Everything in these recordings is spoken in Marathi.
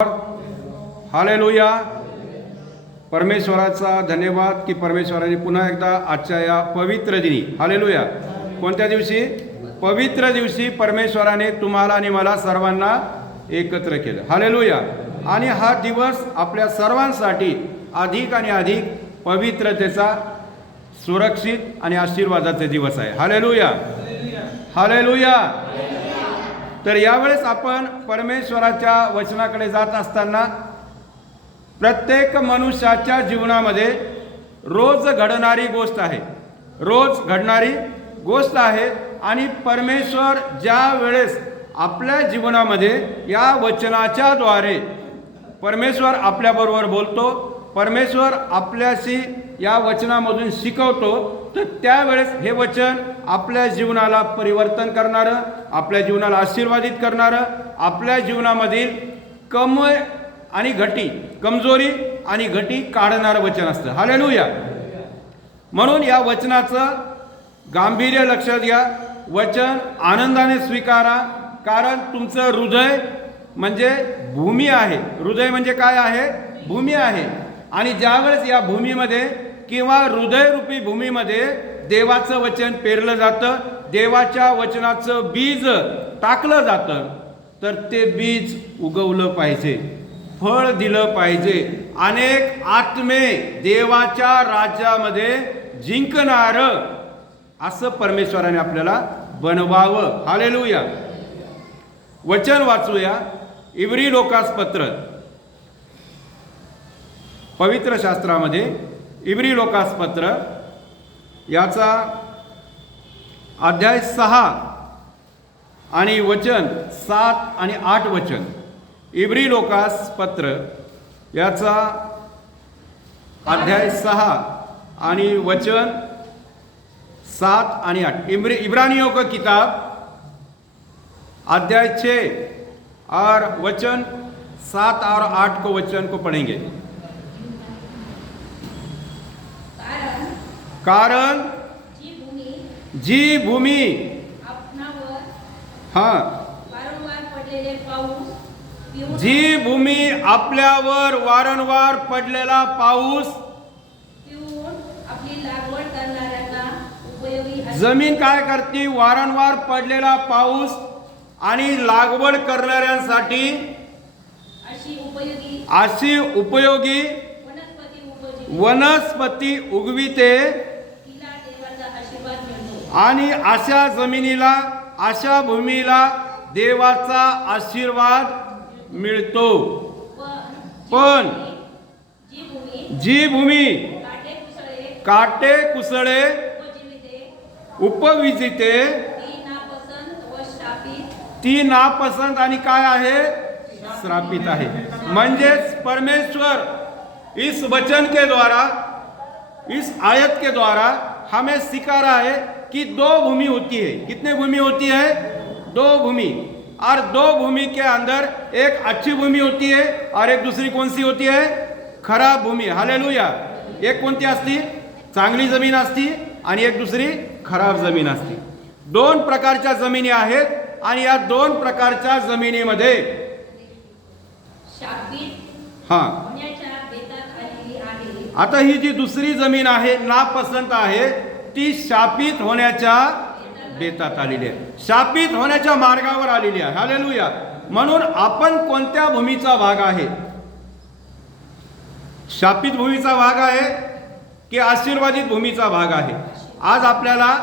हालेलुया. परमेश्वराचा धन्यवाद की परमेश्वराने पुन्हा एकदा आजच्या या पवित्र दिनी, हालेलुया, कोणत्या दिवशी? पवित्र दिवशी परमेश्वराने तुम्हाला आणि मला सर्वांना एकत्र केलं, हालेलुया. आणि हा दिवस आपल्या सर्वांसाठी अधिक आणि अधिक पवित्रतेचा, सुरक्षित आणि आशीर्वादाचे दिवस आहे, हालेलुया, हालेलुया. तर यावेळेस आपण परमेश्वराच्या वचनाकडे जात असताना प्रत्येक मनुष्याच्या जीवनामध्ये रोज घडणारी गोष्ट आहे, रोज घडणारी गोष्ट आहे. आणि परमेश्वर ज्या वेळेस आपल्या जीवनामध्ये या वचनाच्या द्वारे परमेश्वर आपल्याबरोबर बोलतो, परमेश्वर आपल्याशी या वचनामधून शिकवतो, तर त्यावेळेस हे वचन आपल्या जीवनाला परिवर्तन करणारं, आपल्या जीवनाला आशीर्वादित करणारं, आपल्या जीवनामधील कमजोरी आणि घटी काढणारं वचन असतं, हालेलुया. म्हणून या वचनाचं गांभीर्य लक्षात घ्या. वचन आनंदाने स्वीकारा, कारण तुमचं हृदय म्हणजे भूमी आहे. हृदय म्हणजे काय आहे? भूमी आहे. आणि ज्यावेळेस या भूमीमध्ये किंवा हृदयरूपी भूमीमध्ये देवाचं वचन पेरलं जातं, देवाच्या वचनाचं बीज टाकलं जातं, तर ते बीज उगवलं पाहिजे, फळ दिलं पाहिजे, अनेक आत्मे देवाच्या राज्यामध्ये जिंकणारं असं परमेश्वराने आपल्याला बनवावं, हालेलुया. वचन वाचूया. इब्री लोकास पत्र, पवित्र शास्त्रामध्ये इब्री लोकास पत्र याचा अध्याय 6 आणि वचन 7 आणि 8 वचन. इब्री लोकास पत्र याचा अध्याय 6 आणि वचन 7 आणि 8. इब्रानियों का किताब अध्याय 6 और वचन 7 और 8 को वचन को पढ़ेंगे. कारण जी भूमी हाँ, जी भूमी आपल्यावर वारंवार पडलेला पाऊस, जमीन काय करते? वारंवार पडलेला पाऊस आणि लागवड करणाऱ्यांसाठी अशी उपयोगी वनस्पती उगविते. आणि अशा जमिनीला, अशा भूमीला देवाचा आशीर्वाद मिळतो. पण जी भूमी काटे कुसळे उपविजिते ती नापसंत आणि काय आहे? श्रापित आहे. म्हणजेच परमेश्वर इस वचन के द्वारा, इस आयत के द्वारा हमें सिखा रहा है कि 2 भूमि होती है. कितने भूमि होती है? 2 भूमि. और 2 भूमि के अंदर एक अच्छी भूमि होती है और एक दूसरी कौन सी होती है? खराब भूमि, हालेलुया. एक कोणती असती? चांगली जमीन असती आणि एक दुसरी खराब जमीन असती. 2 प्रकारच्या जमिनी आहेत आणि या 2 प्रकारच्या जमिनीमध्ये हां, आता ही जी दुसरी जमीन आहे, नापसंत आहे, ती शापित होण्याच्या बेतात आलेली आहे, शापित होण्याच्या मार्गावर आलेली आहे, हालेलुया. म्हणून आपण कोणत्या भूमीचा भाग आहे? शापित भूमीचा भाग आहे की आशीर्वादित भूमीचा भाग आहे? आज आपल्याला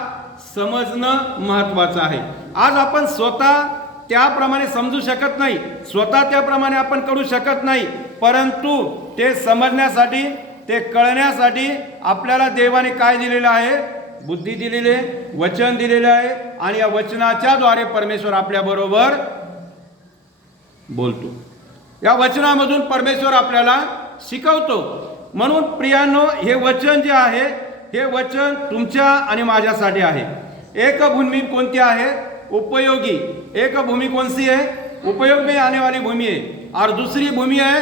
समजणं महत्वाचं आहे. आज आपण स्वतः त्याप्रमाणे समजू शकत नाही, स्वतः त्याप्रमाणे आपण करू शकत नाही, परंतु ते समजण्यासाठी, ते कळण्यासाठी आपल्याला देवाने काय दिलेलं आहे? बुद्धी दिलेली आहे, वचन दिलेलं आहे. आणि या वचनाच्या द्वारे परमेश्वर आपल्या बरोबर बोलतो. या वचनामधून परमेश्वर आपल्याला शिकवतो. म्हणून प्रियांनो, हे वचन जे आहे, हे वचन तुमच्या आणि माझ्यासाठी आहे. एक भूमि कोणती आहे? उपयोगी. एक भूमि कौन सी है? उपयोग में आने वाली भूमि है. और दूसरी भूमि है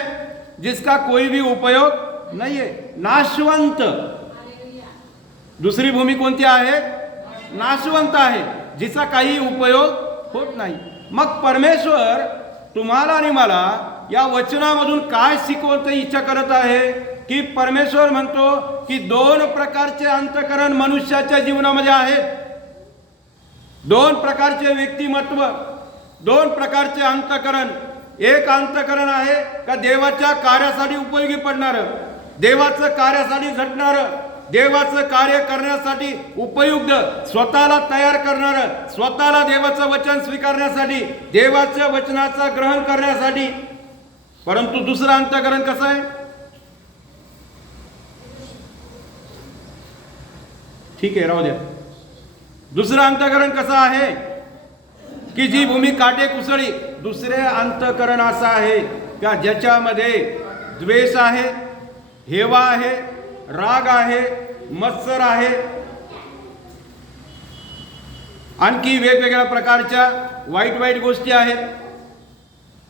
जिसका कोई भी उपयोग नहीं है, नाशवंत. दुसरी भूमी कोणती आहे? नाशवंत आहे, जिचा काही उपयोग होत नाही. मग परमेश्वर तुम्हाला आणि मला या वचनामधून काय शिकवण्याची इच्छा करत आहे की परमेश्वर म्हणतो की दोन प्रकारचे अंतःकरण मनुष्याच्या जीवनामध्ये आहेत. दोन प्रकारचे व्यक्तिमत्व, दोन प्रकारचे अंतःकरण. एक अंतःकरण आहे का देवाच्या कार्यासाठी उपयोगी पडणारं, देवाचं कार्यासाठी झटणारं, देवाचं कार्य करण्यासाठी उपयुक्त, स्वतःला तयार करणारं, स्वतःला देवाचं वचन स्वीकारण्यासाठी, देवाच्या वचनाचं ग्रहण करण्यासाठी. परंतु दुसरं अंतःकरण कसं आहे? ठीक आहे, राहू द्या. दुसरं अंतःकरण कसं आहे की जी भूमी काटे कुसळी. दुसरे अंतःकरण असं आहे का ज्याच्यामध्ये द्वेष आहे, हेवा आहे, राग आहे, मत्सर आहे, आणखी वेगवेगळ्या प्रकारच्या वाईट गोष्टी आहेत.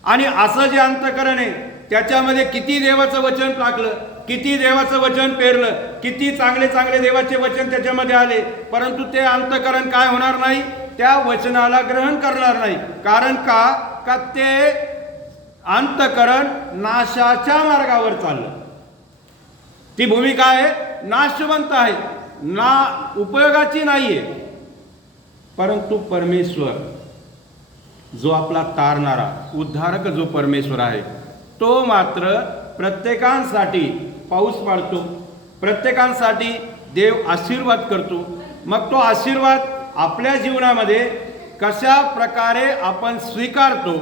आणि असं जे अंतःकरण आहे त्याच्यामध्ये किती देवाचं वचन टाकलं, किती देवाचं वचन पेरलं, किती चांगले चांगले देवाचे वचन त्याच्यामध्ये आले, परंतु ते अंतःकरण काय होणार नाही, त्या वचनाला ग्रहण करणार नाही. कारण का ते अंतःकरण नाशाच्या मार्गावर चाललं. ती भूमिका आहे नाशवंत आहे, ना उपयोगाची नाहीये. परंतु परमेश्वर जो आपला तारणारा उद्धारक जो परमेश्वर आहे तो मात्र प्रत्येकांसाठी पाऊस पाडतो, प्रत्येकांसाठी देव आशीर्वाद करतो. मग तो आशीर्वाद आपल्या जीवनामध्ये कशा प्रकारे आपण स्वीकारतो,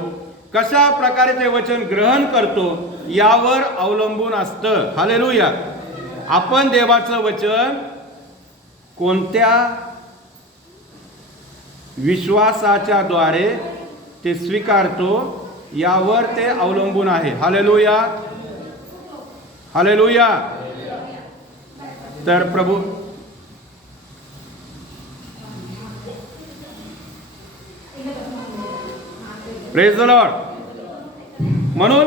कशा प्रकारे ते वचन ग्रहण करतो यावर अवलंबून असतं. हालेलुया. आपण देवाचं वचन कोणत्या विश्वासाच्या द्वारे ते स्वीकारतो यावर ते अवलंबून आहे. Hallelujah, hallelujah. तर प्रभू प्रेज द लॉर्ड. म्हणून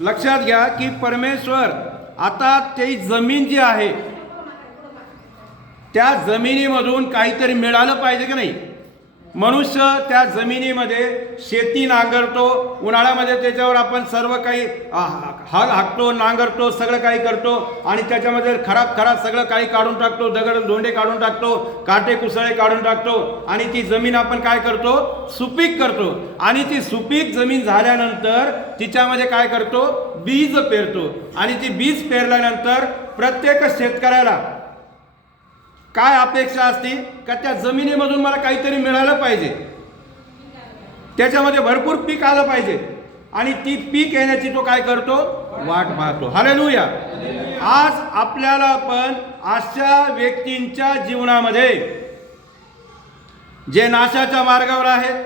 लक्षात घ्या की परमेश्वर आता ती जमीन जी आहे त्या जमिनीमधून काहीतरी मिळालं पाहिजे की नाही. मनुष्य त्या जमिनीमध्ये शेती नांगरतो, उन्हाळ्यामध्ये त्याच्यावर आपण सर्व काही हल हाकतो, नांगरतो, सगळं काही करतो आणि त्याच्यामध्ये खराब सगळं काही काढून टाकतो, दगड धोंडे काढून टाकतो, काटे कुसळे काढून टाकतो आणि ती जमीन आपण काय करतो, सुपीक करतो. आणि ती सुपीक जमीन झाल्यानंतर तिच्यामध्ये काय करतो, बीज पेरतो. आणि ती बीज पेरल्यानंतर प्रत्येक शेतकऱ्याला काय अपेक्षा असते का त्या जमिनीमधून मला काहीतरी मिळालं पाहिजे, त्याच्यामध्ये भरपूर पीक आलं पाहिजे आणि ती पीक येण्याची तो काय करतो, वाट पाहतो. हालेलुया. आज आपल्याला पण अशा व्यक्तींच्या जीवनामध्ये जे नाशाच्या मार्गावर आहेत,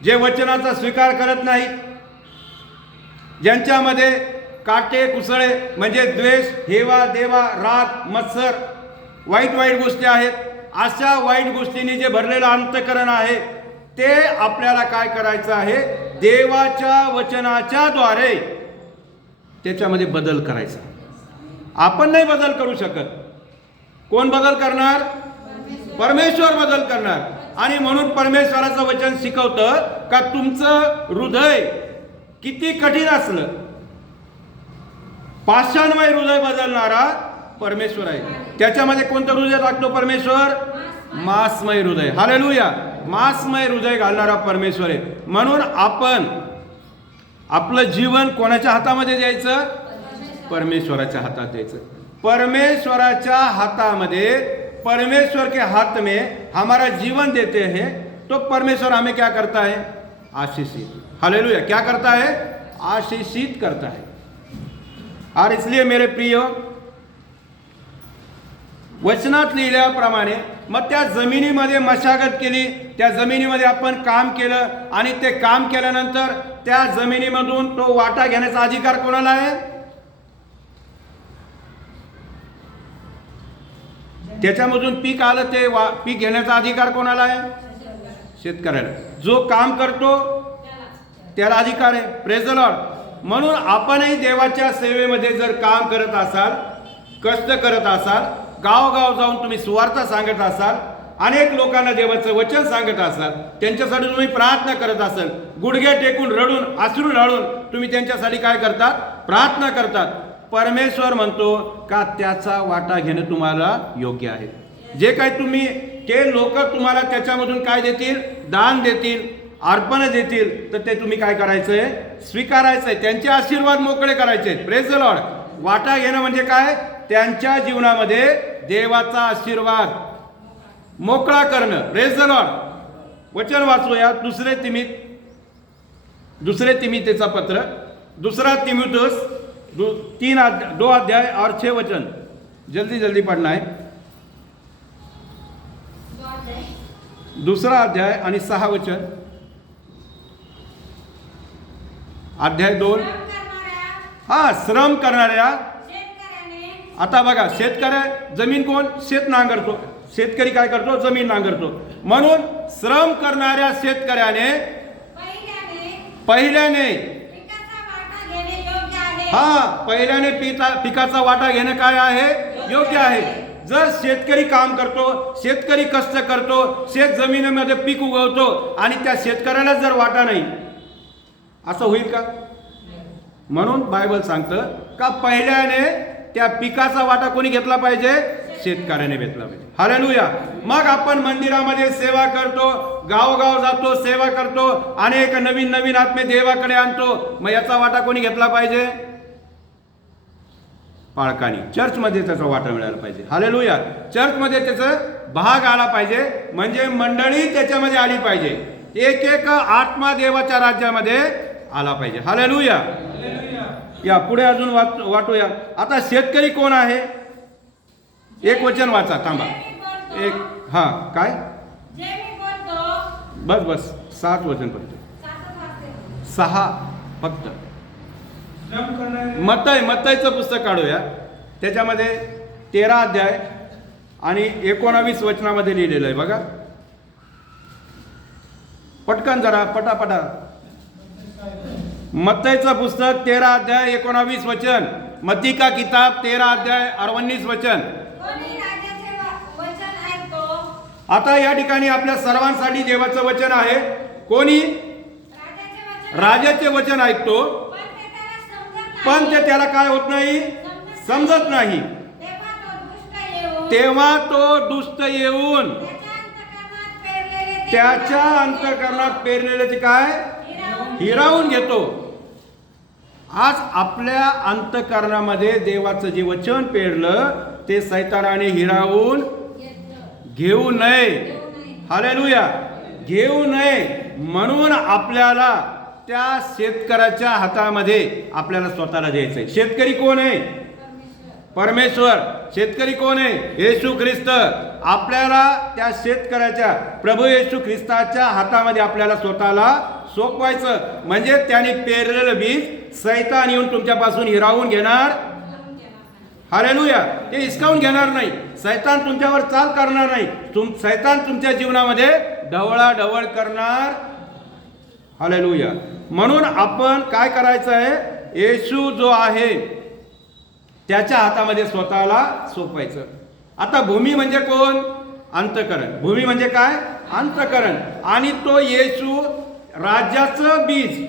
जे वचनाचा स्वीकार करत नाहीत, ज्यांच्यामध्ये काटे कुसळे म्हणजे द्वेष, हेवा देवा, राग, मत्सर, वाईट गोष्टी आहेत, अशा वाईट गोष्टींनी जे भरलेलं अंतःकरण आहे ते आपल्याला काय करायचं आहे, देवाच्या वचनाच्या द्वारे त्याच्यामध्ये बदल करायचा. आपण नाही बदल करू शकत. कोण बदल करणार? परमेश्वर बदल करणार. आणि म्हणून परमेश्वराचं वचन शिकवतं का तुमचं हृदय किती कठीण असलं, पाषाणमय हृदय बदलणारा परमेश्वर आहे. त्याच्यामध्ये कोणतं हृदय टाकतो परमेश्वर? मांसमय हृदय. हालेलुया. मांसमय हृदय घालणारा परमेश्वर आहे. म्हणून आपण आपलं जीवन कोणाच्या हातामध्ये द्यायचं? परमेश्वराच्या हातात द्यायचं. परमेश्वराच्या हातामध्ये, परमेश्वर के हाथ में हमारा जीवन देते हैं तो परमेश्वर हमें क्या करता है? आशीषित. हालेलुया. क्या करता है? आशीषित करता है. और इसलिए मेरे प्रिय, वचनात लिहिल्याप्रमाणे मग त्या जमिनीमध्ये मशागत केली, त्या जमिनीमध्ये आपण काम केलं आणि ते काम केल्यानंतर त्या जमिनीमधून तो वाटा घेण्याचा अधिकार कोणाला आहे? त्याच्यामधून पीक आलं ते पीक घेण्याचा अधिकार कोणाला आहे? शेतकऱ्याला. जो काम करतो त्याला अधिकार आहे. Praise the Lord. म्हणून आपणही देवाच्या सेवेमध्ये जर काम करत असाल, कष्ट करत असाल, गावगाव जाऊन तुम्ही सुवार्ता सांगत असाल, अनेक लोकांना देवाचं वचन सांगत असाल, त्यांच्यासाठी तुम्ही प्रार्थना करत असाल, गुडघे टेकून रडून अश्रू ढाळून तुम्ही त्यांच्यासाठी काय करतात? प्रार्थना करतात. परमेश्वर म्हणतो का त्याचा वाटा घेणं तुम्हाला योग्य आहे. जे काही तुम्ही ते लोक तुम्हाला त्याच्यामधून काय देतील? दान देतील, अर्पण देतील, तर ते तुम्ही काय करायचंय? स्वीकारायचंय. त्यांचे आशीर्वाद मोकळे करायचे. Praise the Lord. वाटा घेणं म्हणजे काय? त्यांच्या जीवनामध्ये देवाचा आशीर्वाद मोकळा करणं. Praise the Lord. वचन वाचूया. दुसरे तिमितेचा पत्र, 2 तिमुथियुस 2 अध्याय और 6 वचन. जल्दी पढ़ना है. 2 अध्याय आणि 6 वचन. अध्याय 2. श्रम करणाऱ्या. आता बघा, जमीन कोण? शेत नांगरतो. शेतकरी काय करतो? जमीन नांगरतो. म्हणून श्रम करणाऱ्या शेतकऱ्याने पहिल्याने पिकाचा वाटा घेणं काय आहे? योग्य आहे. जर शेतकरी काम करतो, शेतकरी कष्ट करतो, शेत जमिनीमध्ये पीक उगवतो आणि त्या शेतकऱ्याला जर वाटा नाही, असं होईल का? म्हणून बायबल सांगतं का पहिल्याने त्या पिकाचा वाटा कोणी घेतला पाहिजे? शेतकऱ्याने घेतला पाहिजे. हालेलुया. मग आपण मंदिरामध्ये सेवा करतो, गावोगाव जातो, सेवा करतो, अनेक नवीन आत्मे देवाकडे आणतो. मग याचा वाटा कोणी घेतला पाहिजे? पाळकानी. चर्चमध्ये त्याचा वाटा मिळाला पाहिजे. हालेलुया. चर्चमध्ये त्याचा भाग आला पाहिजे, म्हणजे मंडळी त्याच्यामध्ये आली पाहिजे. एक आत्मा देवाच्या राज्यामध्ये आला पाहिजे. हालेलुया. या पुढे अजून वाटूया. आता शेतकरी कोण आहे? एक वचन वाचा. थांबा. काय? बस 7 वचन फक्त. 6 फक्त. मत्तईचं पुस्तक काढूया. त्याच्यामध्ये 13 अध्याय आणि 19 वचनामध्ये लिहिलेलं आहे. बघा पटकन जरा पटापटा. मत्तईचं पुस्तक 13 अध्याय 19 वचन. मत्ती का किताब 13 अध्याय और 19 वचन. आता या ठिकाणी आपल्या सर्वांसाठी देवाचं वचन आहे. कोणी राजाचे वचन ऐकतो, पण ते त्याला काय होत नाही? समजत नाही. तेव्हा तो दुष्ट येऊन त्याच्या अंतःकरणात पेरलेले काय? हिरावून घेतो. आज आपल्या अंतःकरणामध्ये देवाचं जे वचन पेरलं ते सैतानाने हिरावून घेऊ नये. हालेलुया. घेऊ नये म्हणून आपल्याला त्या शेतकऱ्याच्या हातामध्ये आपल्याला स्वतःला द्यायचंय. शेतकरी कोण आहे? परमेश्वर. शेतकरी कोण आहे? येशू ख्रिस्त. आपल्याला त्या शेतकऱ्याच्या प्रभू येशू ख्रिस्ताच्या हातामध्ये आपल्याला स्वतःला सोपवायचं. म्हणजे त्याने पेरलेलं बीज सैतान येऊन तुमच्यापासून हिरावून घेणार. हालेलुया. ते हिसकावून घेणार नाही. सैतान तुमच्यावर चाल करणार नाही. सैतान तुमच्या जीवनामध्ये ढवळाढवळ करणार. हालेलुया. म्हणून आपण काय करायचं आहे? येशू जो आहे त्याच्या हातामध्ये स्वतःला सोपवायचं. आता भूमी म्हणजे कोण? अंतःकरण. भूमी म्हणजे काय? अंतःकरण. आणि तो येशू राज्याचं बीज,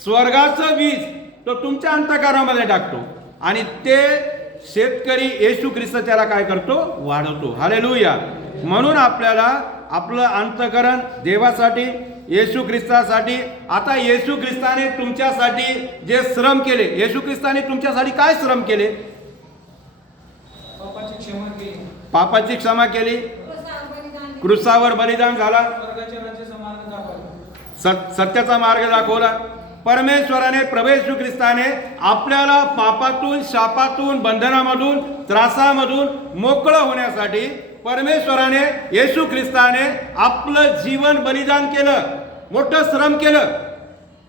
स्वर्गाचं बीज तो तुमच्या अंतःकरणामध्ये टाकतो आणि ते शेतकरी येशू ख्रिस्त त्याला काय करतो? वाढवतो. हालेलुया. म्हणून आपल्याला आपलं अंतःकरण देवासाठी, येशू ख्रिस्तासाठी. आता येशू ख्रिस्ताने तुमच्यासाठी जे श्रम केले, येशू ख्रिस्ताने तुमच्यासाठी काय श्रम केले? पापाची क्षमा केली, क्रूसावर बलिदान झाला, सत्याचा मार्ग दाखवला. परमेश्वराने, प्रभू येशू ख्रिस्ताने आपल्याला पापातून, शापातून, बंधनामधून, त्रासामधून मोकळं होण्यासाठी परमेश्वराने, येशू ख्रिस्ताने आपलं जीवन बलिदान केलं. मोठं श्रम केलं.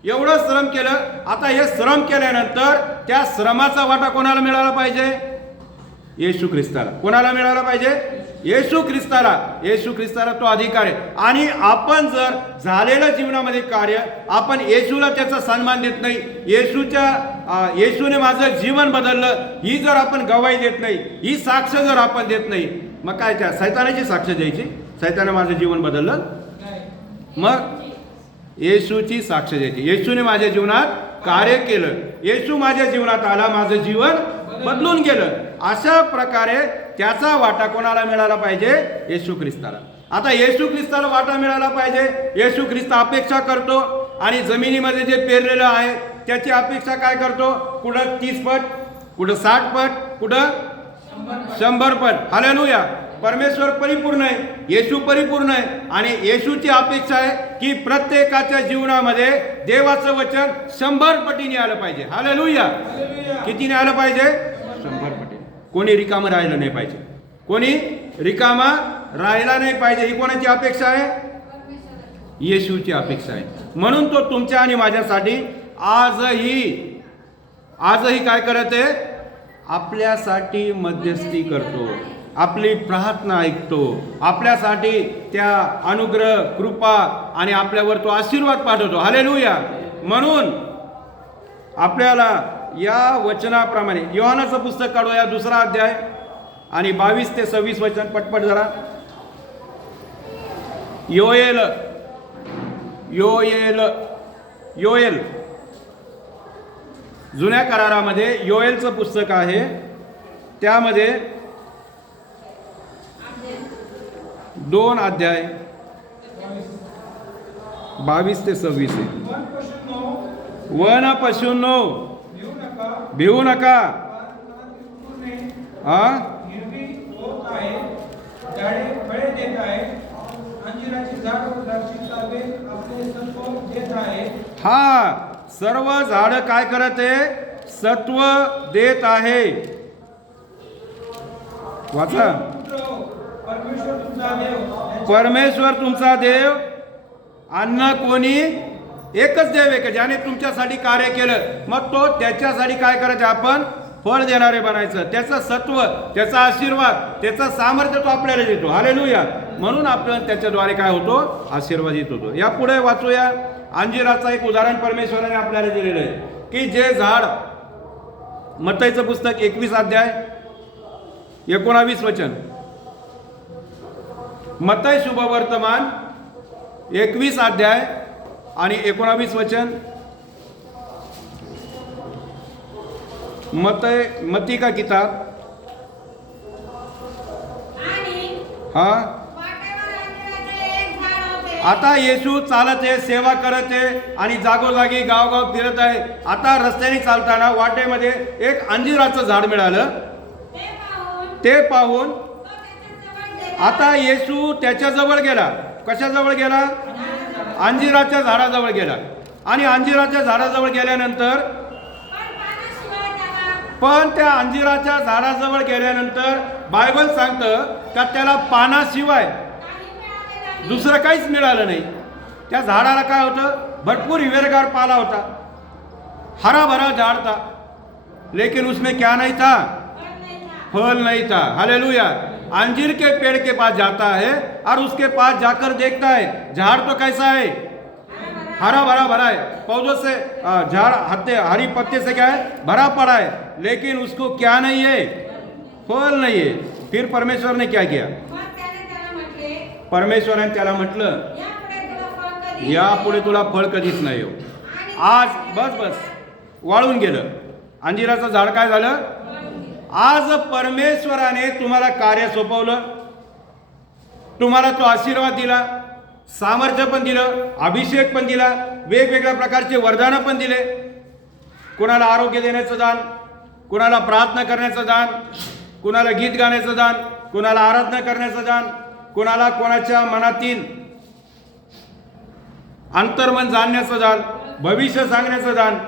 एवढं श्रम केलं. आता हे श्रम केल्यानंतर त्या श्रमाचा वाटा कोणाला मिळाला पाहिजे? येशू ख्रिस्ताला. कोणाला मिळाला पाहिजे? येशू ख्रिस्ताला. येशू ख्रिस्ताला तो अधिकार आहे. आणि आपण जर झालेलं जीवनामध्ये कार्य आपण येशूला त्याचा सन्मान देत नाही, येशूने माझं जीवन बदललं ही जर आपण गवाही देत नाही, ही साक्ष जर आपण देत नाही, मग काय त्या सैतानाची साक्ष द्यायची? सैताने माझं जीवन बदललं. मग येशूची साक्ष द्यायची. येशूने माझ्या जीवनात कार्य केलं, येशू माझ्या जीवनात आला, माझं जीवन बदलून गेलं. अशा प्रकारे त्याचा वाटा कोणाला मिळाला पाहिजे? येशू ख्रिस्ताला. आता येशू ख्रिस्ताला वाटा मिळाला पाहिजे. येशू ख्रिस्त अपेक्षा करतो आणि जमिनीमध्ये जे पेरलेलं आहे त्याची अपेक्षा काय करतो? कुठं 30 पट, कुठं 60 पट, कुठं 100 पट. हालेलुया. परमेश्वर परिपूर्ण आहे, येशू परिपूर्ण आहे आणि येशूची अपेक्षा आहे की प्रत्येकाच्या जीवनामध्ये देवाचं वचन 100 पटीने आलं पाहिजे. हालेलुया. कितीने आलं पाहिजे? 100 पटीने. कोणी रिकामं राहिलं नाही पाहिजे, कोणी रिकामा राहिला नाही पाहिजे. ही कोणाची अपेक्षा आहे? येशूची अपेक्षा आहे. म्हणून तो तुमच्या आणि माझ्यासाठी आजही काय करत आहे? आपल्यासाठी मध्यस्थी करतो, आपली प्रार्थना ऐकतो, आपल्यासाठी त्या अनुग्रह, कृपा आणि आपल्यावर तो आशीर्वाद पाठवतो. हालेलुया. म्हणून आपल्याला या वचनाप्रमाणे योहानाचं पुस्तक काढूया, 2 अध्याय आणि 22 ते 26 वचन पटपट जरा. योएल जुन्या करारामध्ये योएलचं पुस्तक आहे, त्यामध्ये 2 अध्याय 22 ते 26 आहे. वन पशूंनो भिवू नका. सर्व झाड काय करत आहे? सत्व देत आहे. वाचा. परमेश्वर तुमचा देव, अन्न कोणी? एकच देव आहे ज्याने तुमच्यासाठी कार्य केलं. मग तो त्याच्यासाठी काय करायचं? आपण फळ देणारे बनायचं. त्याचं सत्व, त्याचा आशीर्वाद, त्याचं सामर्थ्य तो आपल्याला देतो. हालेलुया. म्हणून आपण त्याच्याद्वारे काय होतो? आशीर्वादित होतो. यापुढे वाचूया. अंजिराचं एक उदाहरण परमेश्वराने आपल्याला दिलेलं आहे की जे झाड, मत्तईचं पुस्तक 21 अध्याय 19 वचन. मत्तई शुभवर्तमान 21 अध्याय आणि 19 वचन. मत्ती का किताब. आता येशू चालत आहे, सेवा करत आहे आणि जागोजागी गावगाव फिरत आहे. आता रस्त्याने चालताना वाटेमध्ये एक अंजिराचं झाड मिळालं. ते पाहून आता येशू त्याच्याजवळ गेला. कशाजवळ गेला? अंजिराच्या झाडाजवळ गेला. आणि अंजिराच्या झाडाजवळ गेल्यानंतर, पण त्या अंजिराच्या झाडाजवळ गेल्यानंतर बायबल सांगतं का त्याला पानाशिवाय दुसरं काहीच मिळालं नाही. त्या झाडाला काय होतं? भरपूर हिरवेगार पाला होता, हरा भरा झाड़ था, लेकिन उसमें क्या नहीं था? फल नहीं था. हालेलुया. अंजीर के पेड़ के पास जाता है और उसके पास जाकर देखता है झाड़ तो कैसा है? हरा भरा भरा है, पौधों से झाड़ हरी पत्ते से क्या है? भरा पड़ा है, लेकिन उसको क्या नहीं है? फल नहीं है. फिर परमेश्वर ने क्या किया? परमेश्वराने त्याला म्हटलं, यापुढे तुला फळ कधीच नाही हो. आज बस वाळून गेलं. अंजिराचं झाड काय झालं? आज परमेश्वराने तुम्हाला कार्य सोपवलं, तुम्हाला तो आशीर्वाद दिला, सामर्थ्य पण दिलं, अभिषेक पण दिला, वेगवेगळ्या प्रकारचे वरदानं पण दिले. कुणाला आरोग्य देण्याचं दान, कुणाला प्रार्थना करण्याचं दान, कुणाला गीत गाण्याचं दान, कुणाला आराधना करण्याचं दान, कुणाला कोणाच्या मनातील अंतर्मन जाणण्याचं दान, भविष्य सांगण्याचं दान.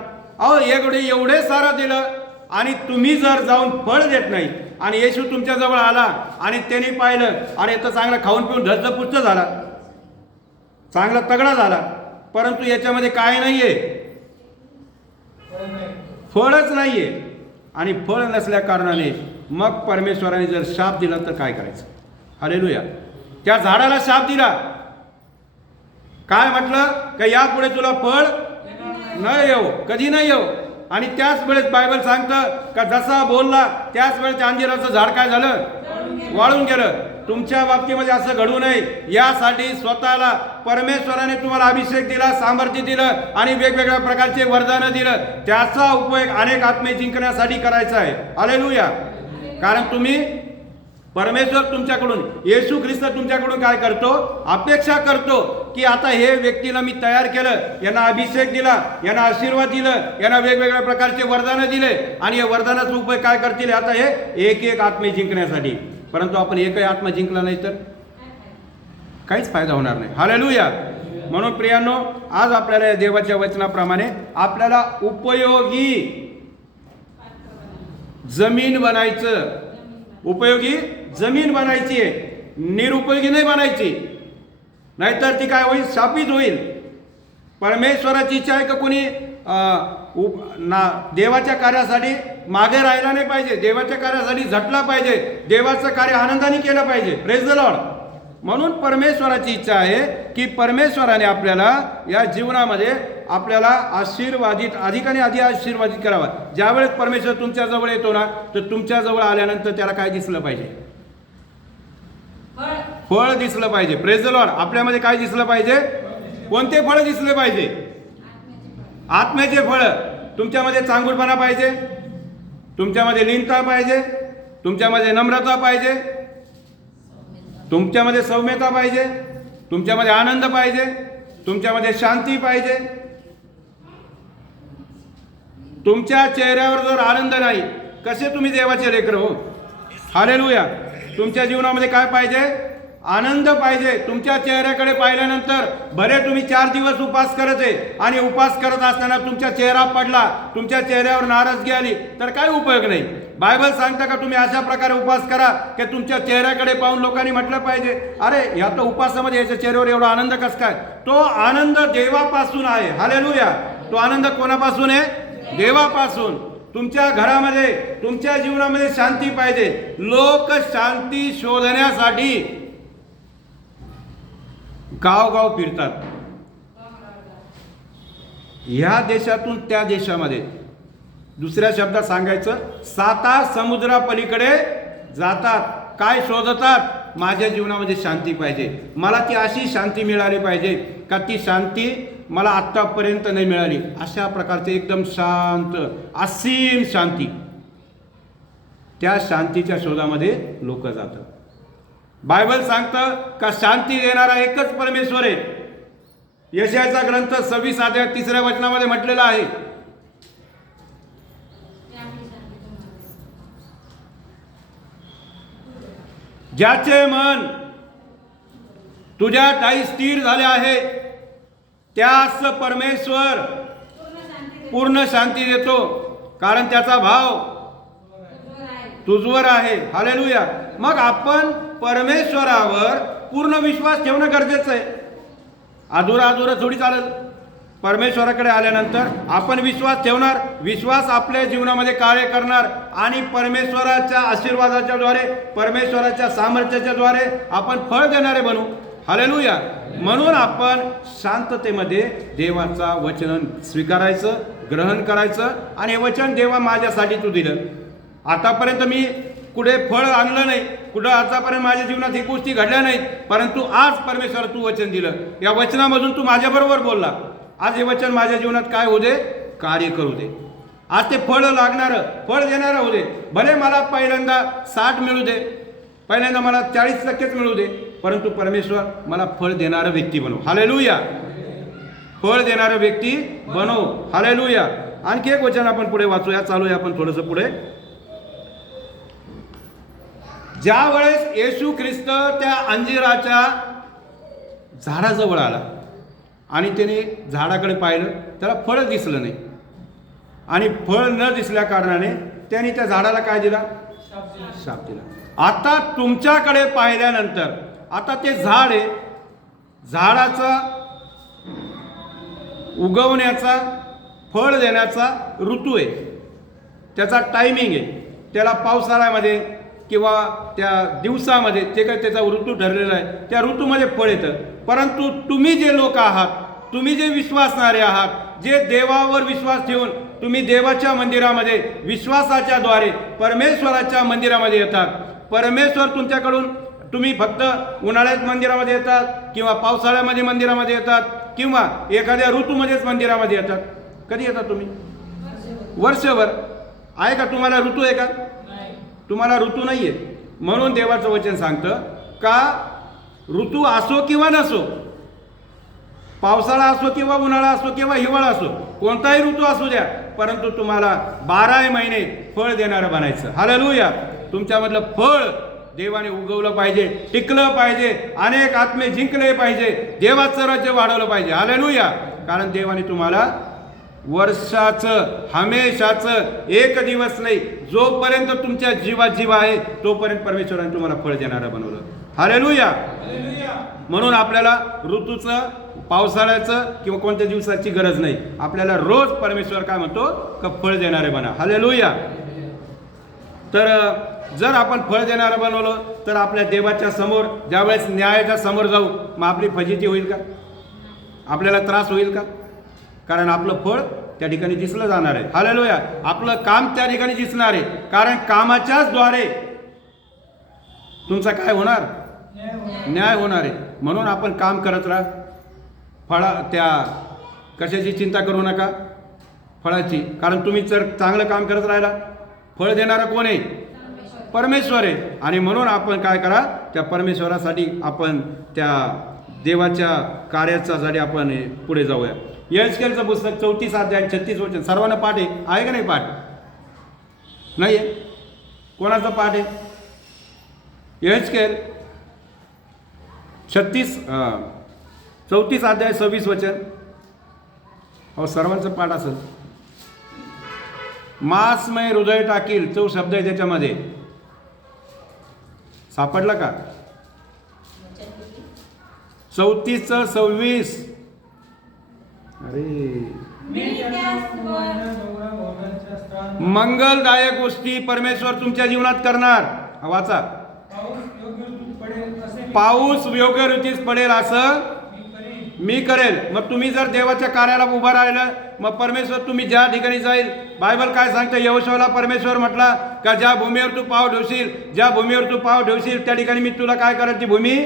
एवढे सारं दिलं आणि तुम्ही जर जाऊन फळ देत नाही आणि येशू तुमच्या जवळ आला आणि त्याने पाहिलं, अरे तर चांगला खाऊन पिऊन धस्सपुस्त झाला, चांगला तगडा झाला, परंतु याच्यामध्ये काय नाहीये? फळच नाहीये. आणि फळ नसल्या कारणाने मग परमेश्वराने जर शाप दिला तर काय करायचं? हालेलुया. त्या झाडाला शाप दिला. काय म्हटलं? का यापुढे तुला फळ नाही येऊ, कधी नाही येऊ. आणि त्याच वेळेस बायबल सांगतं का जसा बोलला त्याच वेळेस अंजिराचं झाड काय झालं, वाळून गेलं. तुमच्या बाबतीमध्ये असं घडू नये यासाठी स्वतःला परमेश्वराने तुम्हाला अभिषेक दिला, सामर्थ्य दिलं आणि वेगवेगळ्या प्रकारचे वरदानं दिलं. त्याचा उपयोग अनेक आत्मे जिंकण्यासाठी करायचा आहे. हालेलुया. कारण तुम्ही परमेश्वर तुमच्याकडून, येशू ख्रिस्त तुमच्याकडून काय करतो, अपेक्षा करतो की आता हे व्यक्तीला मी तयार केलं, यांना अभिषेक दिला, यांना आशीर्वाद दिलं, यांना वेगवेगळ्या प्रकारचे वरदानं दिले आणि या वरदानाचा उपयोग काय करतील आता हे एक एक आत्मे जिंकण्यासाठी. परंतु आपण एकही आत्मा जिंकला नाही तर काहीच फायदा होणार नाही. हालेलुया. म्हणून प्रियांनो, आज आपल्याला देवाच्या वचनाप्रमाणे आपल्याला उपयोगी जमीन बनायचं, उपयोगी जमीन बनायची आहे, निरुपयोगी नाही बनायची. नाहीतर ती काय होईल, शापित होईल. परमेश्वराची इच्छा आहे का कोणी देवाच्या कार्यासाठी मागे राहिला नाही पाहिजे, देवाच्या कार्यासाठी झटला पाहिजे, देवाचं कार्य आनंदाने केलं पाहिजे. Praise the Lord. म्हणून परमेश्वराची इच्छा आहे की परमेश्वराने आपल्याला या जीवनामध्ये आपल्याला आशीर्वादित, अधिकाने अधिक आशीर्वादित करावा. ज्यावेळेस परमेश्वर तुमच्या जवळ येतो ना, तर तुमच्या जवळ आल्यानंतर त्याला काय दिसलं पाहिजे, फळ दिसलं पाहिजे. Praise the Lord. आपल्यामध्ये काय दिसलं पाहिजे, कोणते फळ दिसले पाहिजे, आत्म्याचे फळ. तुमच्यामध्ये चांगुलपणा पाहिजे, तुमच्यामध्ये लीनता पाहिजे, तुमच्यामध्ये नम्रता पाहिजे, तुमच्यामध्ये सौम्यता पाहिजे, तुमच्यामध्ये आनंद पाहिजे, तुमच्यामध्ये शांती पाहिजे. तुमच्या चेहऱ्यावर जर आनंद नाही, कसे तुम्ही देवाचे लेकर हो. हालेलुया. तुमच्या जीवनामध्ये काय पाहिजे, आनंद पाहिजे. तुमच्या चेहऱ्याकडे पाहिल्यानंतर भले तुम्ही 4 दिवस उपास करत आहे आणि उपास करत असताना तुमचा चेहरा पडला, तुमच्या चेहऱ्यावर नाराजगी आली तर काय उपयोग नाही. बायबल सांगता का तुम्ही अशा प्रकारे उपास करा की तुमच्या चेहऱ्याकडे पाहून लोकांनी म्हटलं पाहिजे, अरे या तर उपासामध्ये याच्या चेहऱ्यावर एवढा आनंद कस काय. तो आनंद देवापासून आहे. हालेलुया. तो आनंद कोणापासून आहे, देवापासून. तुमच्या घरामध्ये, तुमच्या जीवनामध्ये शांती पाहिजे. लोक शांती शोधण्यासाठी गावगाव फिरतात, ह्या देशातून त्या देशामध्ये. दुसऱ्या शब्दात सांगायचं, 7 समुद्रापलीकडे जातात. काय शोधतात, माझ्या जीवनामध्ये शांती पाहिजे, मला ती अशी शांती मिळाली पाहिजे का ती शांती मला आत्तापर्यंत नाही मिळाली. अशा प्रकारचे एकदम शांत, असीम शांती, त्या शांतीच्या शोधामध्ये लोक जातात. बायबल सांगतं का शांती देणारा एकच परमेश्वर आहे. यशायाचा ग्रंथ 26 अध्याय 3 वचनामध्ये म्हटलेला आहे, ज्याचे मन तुझ्या ठाई स्थिर झाले आहे त्यास परमेश्वर पूर्ण शांती देतो, कारण त्याचा भाव तुझवर आहे. हालेलुया. मग आपण परमेश्वरावर पूर्ण विश्वास ठेवणं गरजेचं आहे. अधुरा थोडी चालेल. परमेश्वराकडे आल्यानंतर आपण विश्वास ठेवणार, विश्वास आपल्या जीवनामध्ये कार्य करणार आणि परमेश्वराच्या आशीर्वादाच्या द्वारे, परमेश्वराच्या सामर्थ्याच्या द्वारे आपण फळ देणारे बनू. हालेलुया. म्हणून आपण शांततेमध्ये देवाचा वचन स्वीकारायचं, ग्रहण करायचं आणि हे वचन देवा माझ्यासाठी तू दिलं. आतापर्यंत मी कुठे फळ आणलं नाही, कुठं आतापर्यंत माझ्या जीवनात ही गोष्टी घडल्या नाहीत, परंतु आज परमेश्वर तू वचन दिलं, या वचनामधून तू माझ्याबरोबर बोलला. आज हे वचन माझ्या जीवनात काय होऊ दे, कार्य करू दे. आज ते फळ लागणारं, फळ देणारं होऊ दे. भले मला पहिल्यांदा 60 मिळू दे, पहिल्यांदा मला 40% मिळू दे, परंतु परमेश्वर मला फळ देणारं व्यक्ती बनव. हालेलुया. फळ देणारं व्यक्ती बनव. हालेलुया. आणखी एक वचन आपण पुढे वाचूया, चालूया आपण थोडंसं पुढे. ज्या वेळेस येशू ख्रिस्त त्या अंजिराच्या झाडाजवळ आला आणि त्याने झाडाकडे पाहिलं, त्याला फळ दिसलं नाही आणि फळ न दिसल्या कारणाने त्याने त्या झाडाला काय दिला, शाप दिला. आता तुमच्याकडे पाहिल्यानंतर आता ते झाड आहे, झाडाचा उगवण्याचा, फळ देण्याचा ऋतू आहे, त्याचा टायमिंग आहे. त्याला पावसाळ्यामध्ये किंवा त्या दिवसामध्ये ते काय त्याचा ऋतू ठरलेला आहे, त्या ऋतूमध्ये फळ येतं. परंतु तुम्ही जे लोक आहात, तुम्ही जे विश्वासणारे आहात, जे देवावर विश्वास ठेवून तुम्ही देवाच्या मंदिरामध्ये विश्वासाच्या द्वारे परमेश्वराच्या मंदिरामध्ये येतात. परमेश्वर तुमच्याकडून, तुम्ही फक्त उन्हाळ्यात मंदिरामध्ये येतात किंवा पावसाळ्यामध्ये मंदिरामध्ये येतात किंवा एखाद्या ऋतूमध्येच मंदिरामध्ये येतात. कधी येतात तुम्ही? वर्षभर. आहे का तुम्हाला ऋतू आहे का? तुम्हाला ऋतू नाही आहे. म्हणून देवाचं वचन सांगतं का ऋतू असो किंवा नसो, पावसाळा असो किंवा उन्हाळा असो किंवा हिवाळा असो, कोणताही ऋतू असू द्या, परंतु तुम्हाला 12 महिने फळ देणारं बनायचं. हालेलुया. तुमच्यामधलं फळ देवाने उगवलं पाहिजे, टिकलं पाहिजे, अनेक आत्मे जिंकले पाहिजे, देवाचं राज्य वाढवलं पाहिजे. हालेलुया. कारण देवाने तुम्हाला वर्षाचं, हमेशाचं, एक दिवस नाही, जोपर्यंत तुमच्या जीवात जीव आहे तोपर्यंत परमेश्वराने तुम्हाला फळ देणारं बनवलं. हालेलुया. म्हणून आपल्याला ऋतूचं, पावसाळ्याचं किंवा कोणत्या दिवसाची गरज नाही. आपल्याला रोज परमेश्वर काय म्हणतो का फळ देणारे बना. हालेलुया. तर जर आपण फळ देणारं बनवलं तर आपल्या देवाच्या समोर ज्यावेळेस न्यायाच्या समोर जाऊ, मग आपली फजिती होईल का? आपल्याला त्रास होईल का? कारण आपलं फळ त्या ठिकाणी दिसलं जाणार आहे. हालेलुया. आपलं काम त्या ठिकाणी दिसणार आहे. कारण कामाच्याच द्वारे तुमचा काय होणार? न्याय होणार आहे. म्हणून आपण काम करत राहा. त्या कशाची चिंता करू नका, फळाची. कारण तुम्ही जर चांगलं काम करत राहिला, फळ देणारा कोण आहे? परमेश्वर आहे. आणि म्हणून आपण काय करा, त्या परमेश्वरासाठी आपण त्या देवाच्या कार्यासाठी आपण पुढे जाऊया. यहेजकेलचं पुस्तक 34 अध्याय 36 वचन सर्वांना पाठ आहे का नाही? पाठ नाही आहे? कोणाचं पाठ आहे? यहेजकेल 34 अध्याय 26 वचन. हो, सर्वांचं पाठ असेल. मांसमय हृदय टाकील, तो शब्द आहे त्याच्यामध्ये. सापडला का? 34:26. अरे, मंगलदायक गोष्टी परमेश्वर तुमच्या जीवनात करणार. वाचा. पाऊस योग्य ऋतूस पडेल असं मी करेल. मग तुम्ही जर देवाच्या कार्याला उभा राहिलं, मग परमेश्वर तुम्ही ज्या ठिकाणी जाईल, बायबल काय सांगतं? यहोशूआला परमेश्वर म्हटला का ज्या भूमीवर तू पाव ठेवशील, ज्या भूमीवर तू पाव ठेवशील त्या ठिकाणी मी तुला काय करायची? भूमी.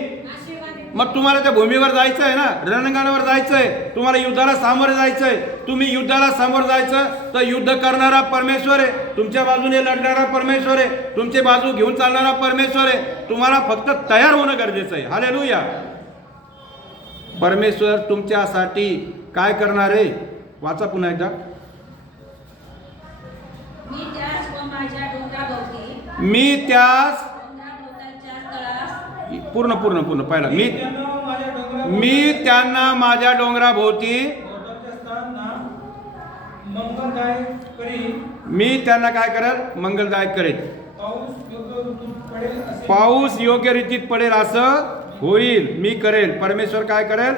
मग तुम्हाला त्या भूमीवर जायचं आहे ना, रणांगणावर जायचं आहे, तुम्हाला युद्धाला सामोरे जायचं आहे. तुम्ही युद्धाला सामोरं जायचं तर युद्ध करणारा परमेश्वर आहे, तुमच्या बाजूने लढणारा परमेश्वर आहे, तुमची बाजू घेऊन चालणारा परमेश्वर आहे. तुम्हाला फक्त तयार होणं गरजेचं आहे. हालेलुया. परमेश्वर तुमच्यासाठी काय करणार आहे? वाचा पुन्हा एकदा. मी त्यास पूर्ण पहिला. मी त्यांना माझ्या डोंगराभोवती मी त्यांना काय करेल? मंगलदायक करेल. पाऊस योग्य रीतीत पडेल असं होईल. मी करेल. परमेश्वर काय करेल?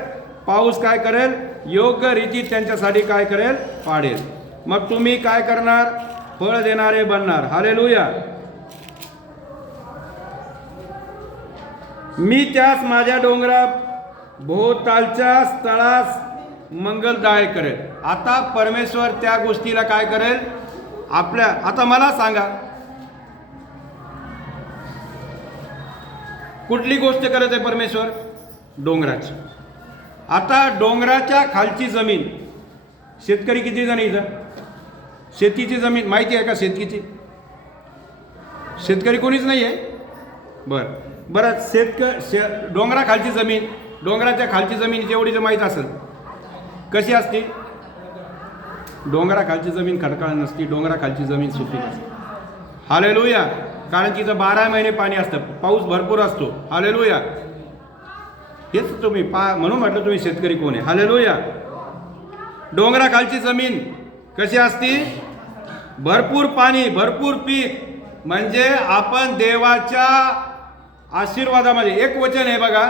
पाऊस काय करेल? योग्य रीतीत त्यांच्यासाठी काय करेल? पाडेल. मग तुम्ही काय करणार? फळ देणारे बनणार. हालेलुया. मी त्यास माझ्या डोंगरा भोवतालच्या स्थळास मंगलदायक करेल. आता परमेश्वर त्या गोष्टीला काय करेल? आपल्या. आता मला सांगा, कुठली गोष्ट करत आहे परमेश्वर? डोंगराची. आता डोंगराच्या खालची जमीन, शेतकरी किती जण इथं? शेतीची जमीन माहिती आहे का? शेतीची शेतकरी कोणीच नाही आहे. बरं, डोंगराखालची जमीन, डोंगराच्या खालची जमीन जेवढी माहीत असेल कशी असते? डोंगराखालची जमीन खडकाळ नसती, डोंगराखालची जमीन सुपीक असते. हालेलुया. कारण तिथं 12 महिने पाणी असतं, पाऊस भरपूर असतो. हालेलुया. हेच तुम्ही म्हणून म्हटलं तुम्ही शेतकरी कोण आहे. हालेलुया. डोंगराखालची जमीन कशी असती? भरपूर पाणी, भरपूर पीक. म्हणजे आपण देवाच्या आशीर्वादामध्ये. एक वचन आहे बघा,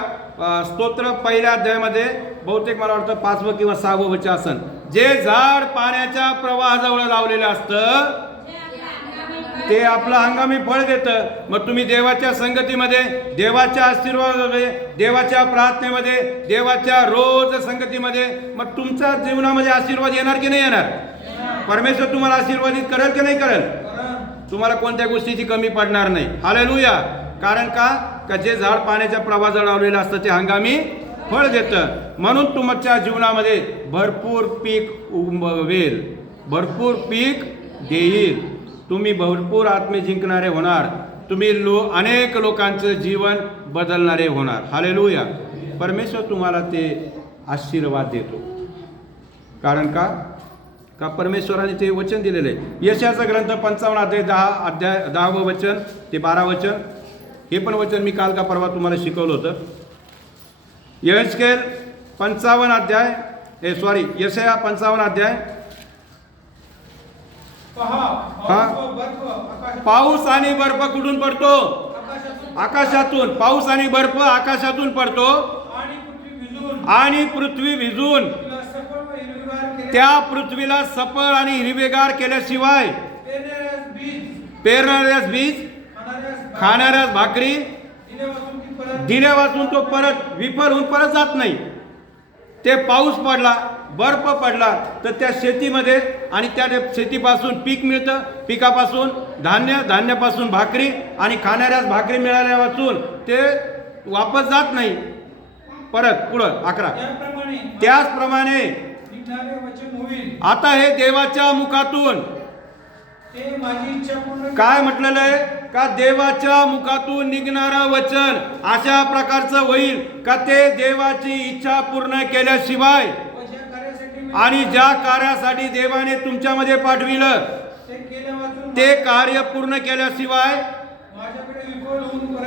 स्तोत्र 1 अध्यायामध्ये, बहुतेक मला वाटतं 5वं किंवा 6वं वचन असन. जे झाड पाण्याच्या प्रवाहाजवळ लावलेलं असतं ते आपलं हंगामी फळ देतं. मग तुम्ही देवाच्या संगतीमध्ये, देवाच्या आशीर्वादामध्ये, देवाच्या प्रार्थनेमध्ये, देवाच्या रोज संगतीमध्ये, मग तुमच्या जीवनामध्ये आशीर्वाद येणार की नाही येणार? परमेश्वर तुम्हाला आशीर्वादित करेल की नाही करेल? तुम्हाला कोणत्या गोष्टीची कमी पडणार नाही. हालेलुया. कारण का जे झाड पाण्याच्या प्रवाहाजवळ लावलेलं असतं ते हंगामी फळ देतं. म्हणून तुमच्या जीवनामध्ये भरपूर पीक उगवेल, भरपूर पीक देईल. तुम्ही भरपूर आत्मे जिंकणारे होणार. तुम्ही अनेक लोकांचं जीवन बदलणारे होणार. हालेलुया. परमेश्वर तुम्हाला ते आशीर्वाद देतो. कारण का परमेश्वराने ते वचन दिलेलं आहे. यशाचा ग्रंथ 55 अध्याय 10 वचन ते 12 वचन. हे पण वचन मी काल का परवा तुम्हाला शिकवलं होतं. यशकेल 55 अध्याय यशया 55 अध्याय. पाऊस आणि बर्फ कुठून पडतो? आकाशातून. पाऊस आणि बर्फ आकाशातून पडतो आणि पृथ्वी भिजून त्या पृथ्वीला सफळ आणि हिरवेगार केल्याशिवाय पेरणाऱ्यास बीज, खाणाऱ्यास भाकरी दिल्यापासून तो परत विफल होऊन परत जात नाही. ते पाऊस पडला, बर्फ पडला तर त्या शेतीमध्ये आणि त्या शेतीपासून पीक मिळतं, पिकापासून धान्य, धान्यापासून भाकरी आणि खाणाऱ्यास भाकरी मिळाल्यापासून ते वापस जात नाही परत पुढं 11. त्याचप्रमाणे आता हे देवाच्या मुखातून काय म्हटलेलं आहे का देवाच्या मुखातून निघणारं वचन अशा प्रकारचं होईल का ते देवाची इच्छा पूर्ण केल्याशिवाय आणि ज्या कार्यासाठी देवाने तुमच्यामध्ये पाठविलं ते कार्य पूर्ण केल्याशिवाय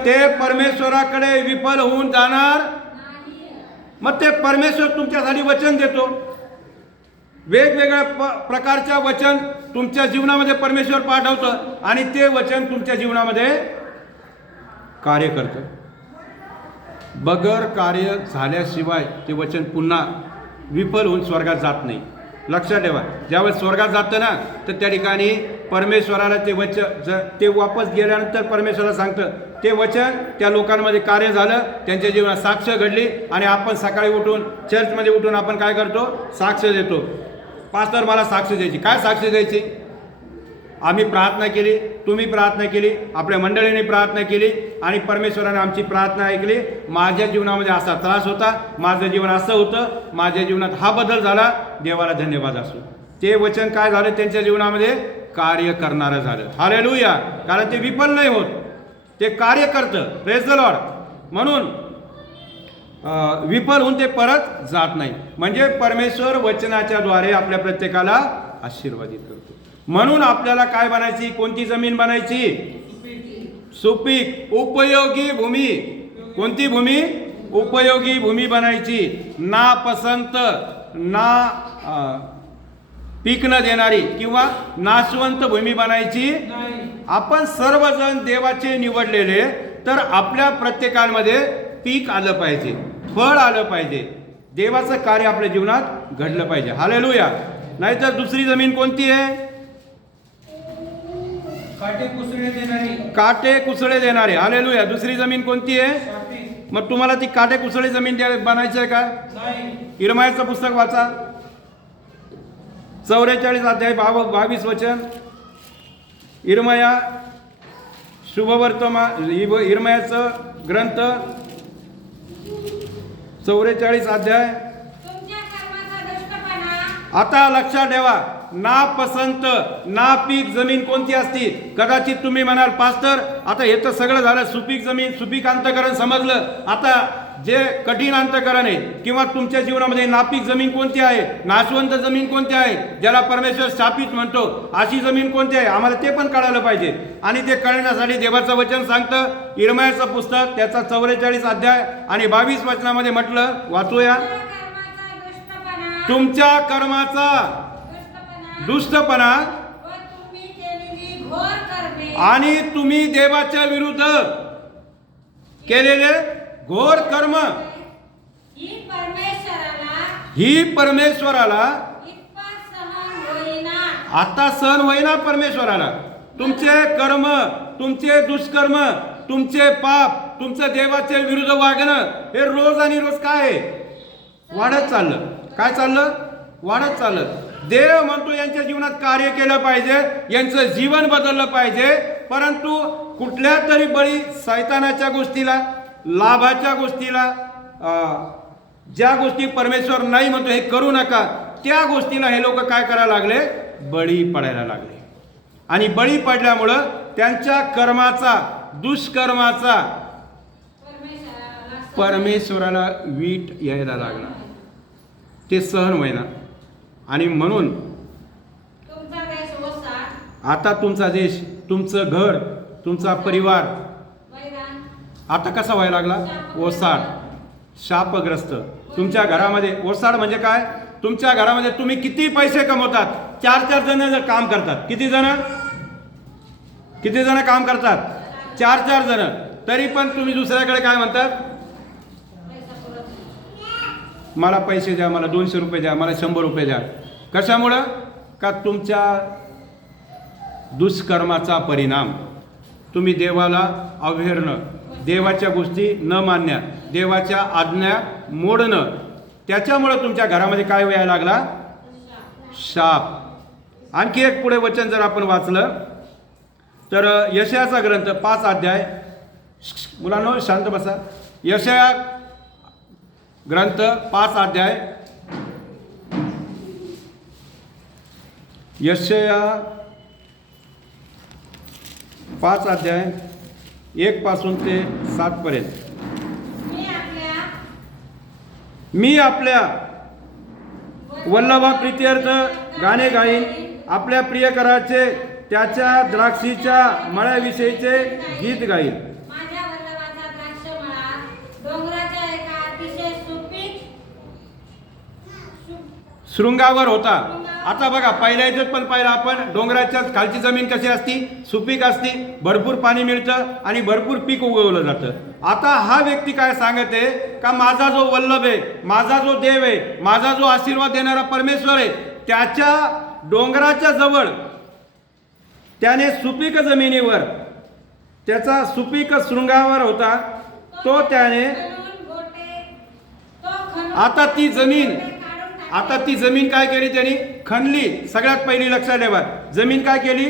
ते परमेश्वराकडे विफल होऊन जाणार. मग ते परमेश्वर तुमच्यासाठी वचन देतो. वेगवेगळ्या प्रकारच्या वचन तुमच्या जीवनामध्ये परमेश्वर पाठवतं आणि ते वचन तुमच्या जीवनामध्ये कार्य करतं. बगर कार्य झाल्याशिवाय ते वचन पुन्हा विफल होऊन स्वर्गात जात नाही. लक्षात ठेवा. ज्यावेळेस स्वर्गात जातं ना तर त्या ठिकाणी परमेश्वराला ते वचन ते वापस गेल्यानंतर परमेश्वराला सांगतं ते वचन त्या लोकांमध्ये कार्य झालं, त्यांच्या जीवनात साक्ष घडली आणि आपण सकाळी उठून चर्चमध्ये उठून आपण काय करतो? साक्ष देतो. पास्टर मला साक्ष द्यायची. काय साक्ष द्यायची? आम्ही प्रार्थना केली, तुम्ही प्रार्थना केली, आपल्या मंडळीने प्रार्थना केली आणि परमेश्वराने आमची प्रार्थना ऐकली. माझ्या जीवनामध्ये असा त्रास होता, माझं जीवन असं होतं, माझ्या जीवनात हा बदल झाला, देवाला धन्यवाद असो. ते वचन काय झालं? त्यांच्या जीवनामध्ये कार्य करणारं झालं. हालेलुया. कारण ते विफल नाही होत, ते कार्य करतं. Praise the Lord. म्हणून विफल होऊन ते परत जात नाही. म्हणजे परमेश्वर वचनाच्या द्वारे आपल्या प्रत्येकाला आशीर्वादित करतो. म्हणून आपल्याला काय बनायची? कोणती जमीन बनायची? सुपीक उपयोगी भूमी. कोणती भूमी? उपयोगी भूमी बनायची. ना पसंत ना पीक न देणारी किंवा नाशवंत भूमी बनायची. आपण सर्वजण देवाचे निवडलेले, तर आपल्या प्रत्येकामध्ये पीक आलं पाहिजे, फळ आलं पाहिजे, देवाचं कार्य आपल्या जीवनात घडलं पाहिजे. हालेलुया. नाहीतर दुसरी जमीन कोणती आहे? काटे कुसळे देणारे. हालेलुया. दुसरी जमीन कोणती आहे? मग तुम्हाला ती काटे कुसळे जमीन बनायची आहे का? इर्मायाचं पुस्तक वाचा, 44 अध्याय 22 वचन. इर्मया शुभवर्तमान, इर्मयाचं ग्रंथ 44 अध्याय. आता लक्षात ठेवा, ना पसंत ना पीक जमीन कोणती असती? कदाचित तुम्ही म्हणाल पास्टर आता हे तर सगळं झालं, सुपीक जमीन, सुपीक अंतःकरण समजलं, आता जे कठीण अंतःकरण आहे किंवा तुमच्या जीवनामध्ये नापीक जमीन कोणती आहे, नाशवंत जमीन कोणती आहे, ज्याला परमेश्वर शापित म्हणतो, अशी जमीन कोणती आहे, आम्हाला ते पण कळायला पाहिजे. आणि ते कळण्यासाठी देवाचं वचन सांगतं. इर्मयाचं पुस्तक त्याचा 44 अध्याय आणि 22 वचनामध्ये म्हटलं, वाचूया. तुमच्या कर्माचा दुष्टपणा आणि तुम्ही देवाच्या विरुद्ध केलेले घोर कर्म ही परमेश्वराला आता सहन होईना. परमेश्वराला तुमचे कर्म, तुमचे दुष्कर्म, तुमचे पाप, तुमचं देवाच्या विरुद्ध वागणं हे रोज आणि रोज काय आहे? वाढत चाललं. काय चाललं? वाढत चाललं. देव म्हणतो यांच्या जीवनात कार्य केलं पाहिजे, यांचं जीवन बदललं पाहिजे, परंतु कुठल्या तरी बळी शैतानाच्या गोष्टीला, लाभाच्या गोष्टीला, ज्या गोष्टी परमेश्वर नाही म्हणतो हे करू नका, त्या गोष्टीला हे लोक काय करायला लागले, बळी पडायला लागले. आणि बळी पडल्यामुळं त्यांच्या कर्माचा, दुष्कर्माचा परमेश्वराला वीट यायला लागला, ते सहन होईना. आणि म्हणून आता तुमचा देश, तुमचं घर, तुमचा परिवार आता कसा व्हायला लागला, ओसाड, शापग्रस्त. तुमच्या घरामध्ये ओसाड म्हणजे काय, तुमच्या घरामध्ये तुम्ही किती पैसे कमवतात, 4-4 जण काम करतात. किती जण काम करतात, 4-4 जण, तरी पण तुम्ही दुसऱ्याकडे काय म्हणतात, मला पैसे द्या, मला 200 रुपये द्या, मला 100 रुपये द्या. कशामुळं, का तुमच्या दुष्कर्माचा परिणाम, तुम्ही देवाला अवहेरणं, देवाच्या गोष्टी न मानण्या, देवाच्या आज्ञा मोडणं, त्याच्यामुळं तुमच्या घरामध्ये काय व्हायला लागला, शाप. आणखी एक पुढे वचन जर आपण वाचलं तर यशायाचा ग्रंथ 5 अध्याय, मुलांनो शांत बसा, यशाया ग्रंथ 5 अध्याय, यशाया 5 अध्याय 1 पासून ते 7 पर्यंत. मी आपल्या वल्लभा प्रीत्यर्थ गाणे गाईन, आपल्या प्रियकराचे, त्याच्या द्राक्षीच्या मळ्याविषयीचे गीत गाईन. माझ्या वल्लभाचा द्राक्षमळा डोंगराच्या एका अतिशय शृंगावर होता. आता बघा, पहिल्या याच्यात पण पाहिलं आपण, डोंगराच्या खालची जमीन कशी असती, सुपीक असती, भरपूर पाणी मिळतं आणि भरपूर पीक उगवलं जातं. आता हा व्यक्ती काय सांगते का, माझा जो वल्लभ आहे, माझा जो देव आहे, माझा जो आशीर्वाद देणारा परमेश्वर आहे, त्याच्या डोंगराच्या जवळ त्याने सुपीक जमिनीवर, त्याचा सुपीक शृंगावर होता, तो त्याने आता ती जमीन काय केली, त्यांनी खणली. सगळ्यात पहिली लक्षात ठेवा, जमीन काय केली,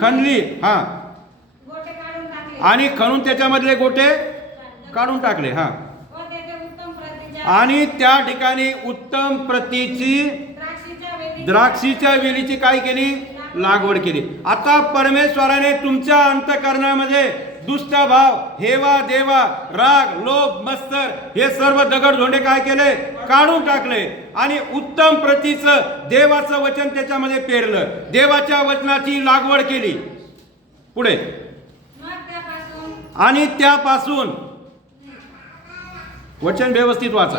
खणली. हा, आणि खणून त्याच्यामधले गोटे काढून टाकले. हा, आणि त्या ठिकाणी उत्तम प्रतीची द्राक्षीच्या वेलीची काय केली, लागवड केली. आता परमेश्वराने तुमच्या अंतःकरणामध्ये दुष्ट भाव, हेवा देवा, राग, लोभ, मत्सर हे सर्व दगडधोंडे काय केले, काढून टाकले, आणि उत्तम प्रतीचं देवाचं वचन त्याच्यामध्ये पेरलं, देवाच्या वचनाची लागवड केली. पुढे, आणि त्यापासून वचन व्यवस्थित वाचा.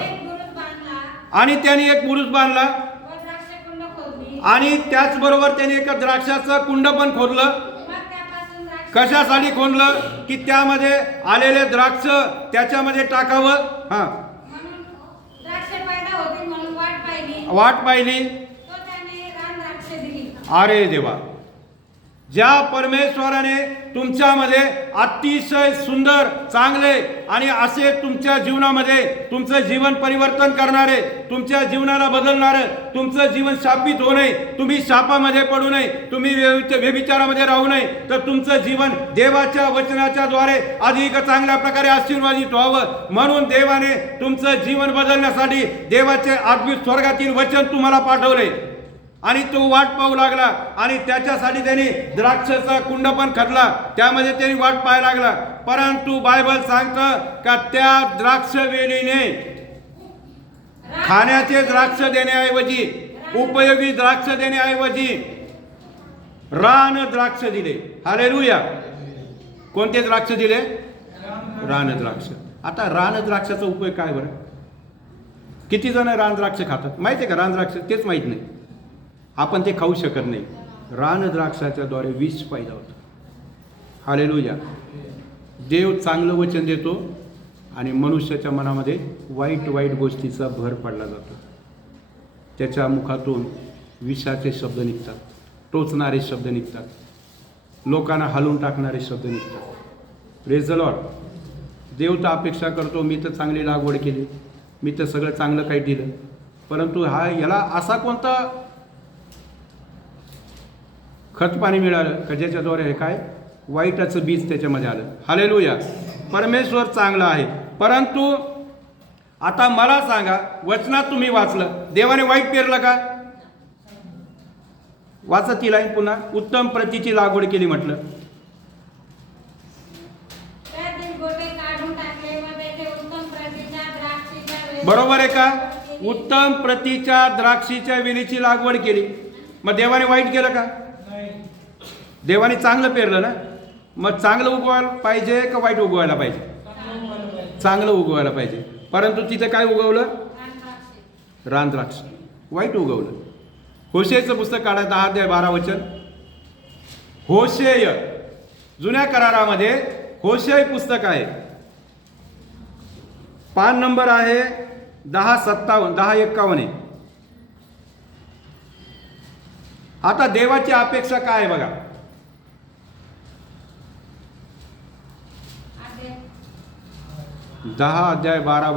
आणि त्याने एक बुरुज बांधला, आणि त्याचबरोबर त्याने एक द्राक्षाचं कुंड पण खोदलं. कशासाठी खोदलं, की त्यामध्ये आलेले द्राक्ष त्याच्यामध्ये टाकावं. हा, वाट पाहिली. अरे देवा, ज्या परमेश्वराने तुमच्यामध्ये अतिशय सुंदर, चांगले आणि असे तुमच्या जीवनामध्ये तुमचं जीवन परिवर्तन करणारे, तुमच्या जीवनाला बदलणारे, तुमचं जीवन शापित होऊ नये, तुम्ही शापामध्ये पडू नये, तुम्ही व्यभिचारामध्ये राहू नये, तर तुमचं जीवन देवाच्या वचनाच्या द्वारे अधिक चांगल्या प्रकारे आशीर्वादित व्हावं, म्हणून देवाने तुमचं जीवन बदलण्यासाठी देवाचे अद्भुत स्वर्गातील वचन तुम्हाला पाठवले. आणि तो वाट पाहू लागला, आणि त्याच्यासाठी त्यांनी द्राक्षाचा कुंड पण खदला, त्यामध्ये त्यांनी वाट पाहायला लागला. परंतु बायबल सांगतं का त्या द्राक्ष वेलीने खाण्याचे द्राक्ष देण्याऐवजी, उपयोगी द्राक्ष देण्याऐवजी रान द्राक्ष दिले. हालेलुया. कोणते द्राक्ष दिले, रान द्राक्ष. आता रान द्राक्षाचा उपयोग काय बरं, किती जण रान द्राक्ष खातात माहिती आहे का, रान द्राक्ष तेच माहीत नाही, आपण ते खाऊ शकत नाही. रान द्राक्षाच्या द्वारे विष पैदा होतं. हालेलुया. देव चांगलं वचन देतो आणि मनुष्याच्या मनामध्ये वाईट वाईट गोष्टीचा भर पडला जातो. त्याच्या मुखातून विषाचे शब्द निघतात, टोचणारे शब्द निघतात, लोकांना हलवून टाकणारे शब्द निघतात. Praise the Lord. देव तर अपेक्षा करतो, मी तर चांगली लागवड केली, मी तर सगळं चांगलं काही दिलं, परंतु याला असा कोणता खत पाणी मिळालं का ज्याच्याद्वारे हे काय वाईटाचं बीज त्याच्यामध्ये आलं. हालेलुया. परमेश्वर चांगला आहे. परंतु आता मला सांगा, वचनात तुम्ही वाचलं, देवाने वाईट पेरलं का? वाचा ती लाईन पुन्हा. उत्तम प्रतीची लागवड केली म्हटलं. त्यातील गोटे काढून टाकले व त्याचे उत्तम प्रतीच्या द्राक्षीच्या वेली बरोबर आहे का? उत्तम प्रतीच्या द्राक्षीच्या वेलीची लागवड केली. मग देवाने वाईट केलं का? देवाने चांगलं पेरलं ना. मग चांगलं उगवायला पाहिजे का वाईट उगवायला पाहिजे? चांगलं उगवायला पाहिजे. परंतु तिथे काय उगवलं? रानद्राक्ष. वाईट उगवलं. होशेयचं पुस्तक काढा 10-12 होशेय जुन्या करारामध्ये होशेय पुस्तक आहे. पान नंबर आहे 1051. आता देवाची अपेक्षा काय आहे बघा. 10:12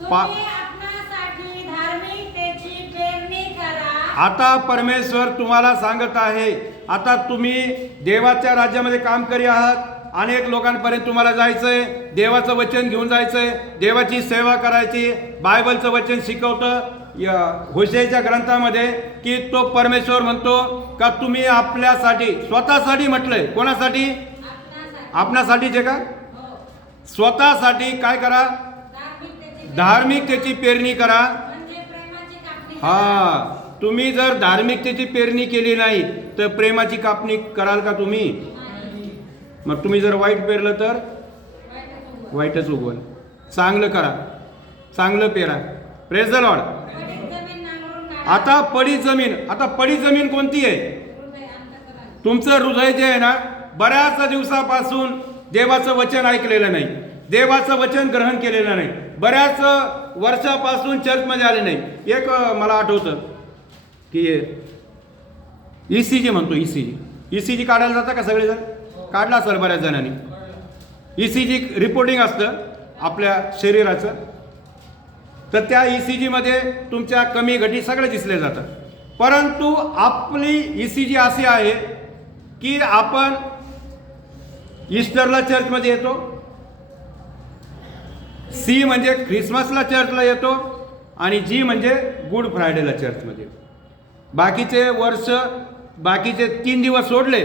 तुम्ही आपणासाठी धार्मिकतेची पेरणी करा. आता परमेश्वर तुम्हाला सांगत आहे, आता तुम्ही देवाच्या राज्यामध्ये काम करी आहात. अनेक लोकांपर्यंत तुम्हाला जायचंय, देवाचं वचन घेऊन जायचंय, देवाची सेवा करायची. बायबलचं वचन शिकवतं होशेयच्या ग्रंथामध्ये की तो परमेश्वर म्हणतो का तुम्ही आपल्यासाठी, स्वतःसाठी म्हटलंय. कोणासाठी? आपणासाठी जे का हो. स्वतःसाठी काय करा? धार्मिकतेची पेरणी करा. म्हणजे प्रेमाची कापणी. हा, तुम्ही जर धार्मिकतेची पेरणी केली नाही तर प्रेमाची कापणी कराल का तुम्ही? मग तुम्ही जर वाईट पेरलं तर वाईटच उगवल. चांगलं करा, चांगलं पेरा. Praise the Lord. आता पडीत जमीन. आता पडीत जमीन कोणती आहे? तुमचं हृदय जे आहे ना, बऱ्याच दिवसापासून देवाचं वचन ऐकलेलं नाही, देवाचं वचन ग्रहण केलेलं नाही, बऱ्याच वर्षापासून चर्चमध्ये आले नाही. एक मला आठवतं की ECG म्हणतो, ECG काढायला जाता का सगळेजण? काढला असेल बऱ्याच जणांनी. ECG रिपोर्टिंग असतं आपल्या शरीराचं. तर त्या ECG मध्ये तुमच्या कमी घटी सगळे दिसले जातात. परंतु आपली ECG अशी आहे की आपण ईस्टरला चर्चमध्ये येतो, C म्हणजे ख्रिसमसला चर्चला येतो, आणि G म्हणजे गुड फ्रायडेला चर्चमध्ये येतो. बाकीचे 3 दिवस सोडले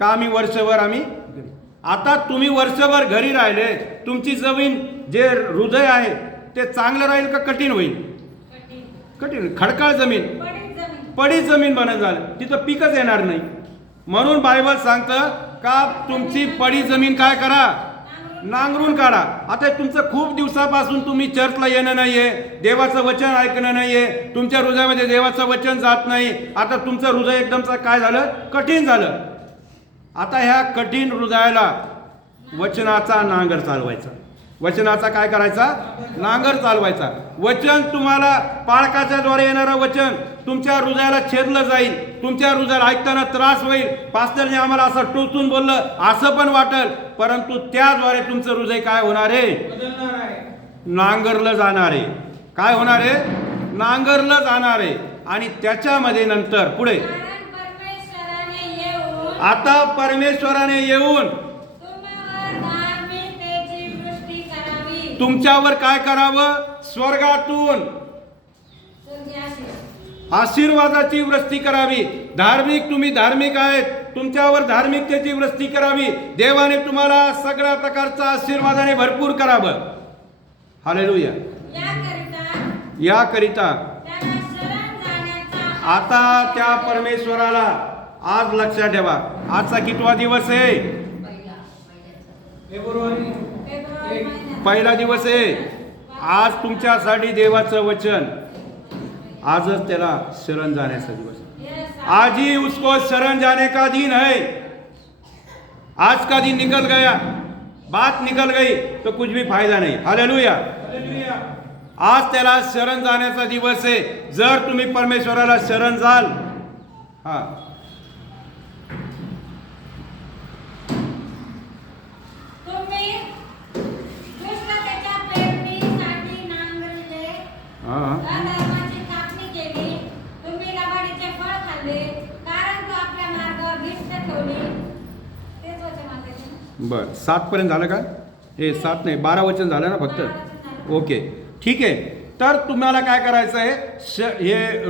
का आम्ही वर्षभर आम्ही. आता तुम्ही वर्षभर घरी राहिले, तुमची जमीन जे हृदय आहे ते चांगलं राहील का कठीण होईल? कठीण. खडकाळ जमीन, पडीत जमीन बनत झालं, तिथं पीकच येणार नाही. म्हणून बायबल सांगतं का तुमची पडीत जमीन काय करा? नांगरून काढा. आता तुमचं खूप दिवसापासून तुम्ही चर्चला येणं नाहीये, देवाचं वचन ऐकणं नाहीये, तुमच्या हृदयामध्ये देवाचं वचन जात नाही. आता तुमचं हृदय एकदमच काय झालं? कठीण झालं. आता ह्या कठीण हृदयाला वचनाचा नांगर चालवायचा. वचनाचा काय करायचा? नांगर चालवायचा. वचन तुम्हाला पाळकाच्या द्वारे येणारं वचन तुमच्या हृदयाला छेदलं जाईल. तुमच्या हृदयाला ऐकताना त्रास होईल. पास्टरने आम्हाला असं टोचून बोललं असं पण वाटेल, परंतु त्याद्वारे तुमचं हृदय काय होणार आहे? नांगरलं जाणार आहे. काय होणार आहे? नांगरलं जाणार आहे. आणि त्याच्यामध्ये नंतर पुढे आता परमेश्वराने येऊन तुमच्यावर काय करावं? स्वर्गातून आशीर्वादाची वृष्टी करावी. तुम्ही धार्मिक आहेत, तुमच्यावर धार्मिकतेची वृष्टी करावी. देवाने तुम्हाला सगळ्या प्रकारचा आशीर्वादाने भरपूर करावं. हालेलुया. याकरिता आता त्या परमेश्वराला आज लक्षात ठेवा. आजचा कितवा दिवस आहे? पहिला दिवस आहे. आज तुमच्यासाठी देवाचं वचन, आजच त्याला शरण जाण्याचा दिवस. आज ही उसको शरण जाने का दिन है. आज का दिन निकल गया, बात निकल गई तो कुछ भी फायदा नहीं. हालेलुया. आज त्याला शरण जाण्याचा दिवस आहे. जर तुम्ही परमेश्वराला शरण जाल, हा, धर्माची कापणी केली, तुम्ही लबाडीचे फळ खाल्ले. भिस्त ठेवली. तेच वचन वाचायचे ना? बरं 7 पर्यंत झालं का? हे 7 नाही 12 वचन झालं ना फक्त. 12 वचन झालं. ओके ठीक आहे. तर तुम्हाला काय करायचं आहे, हे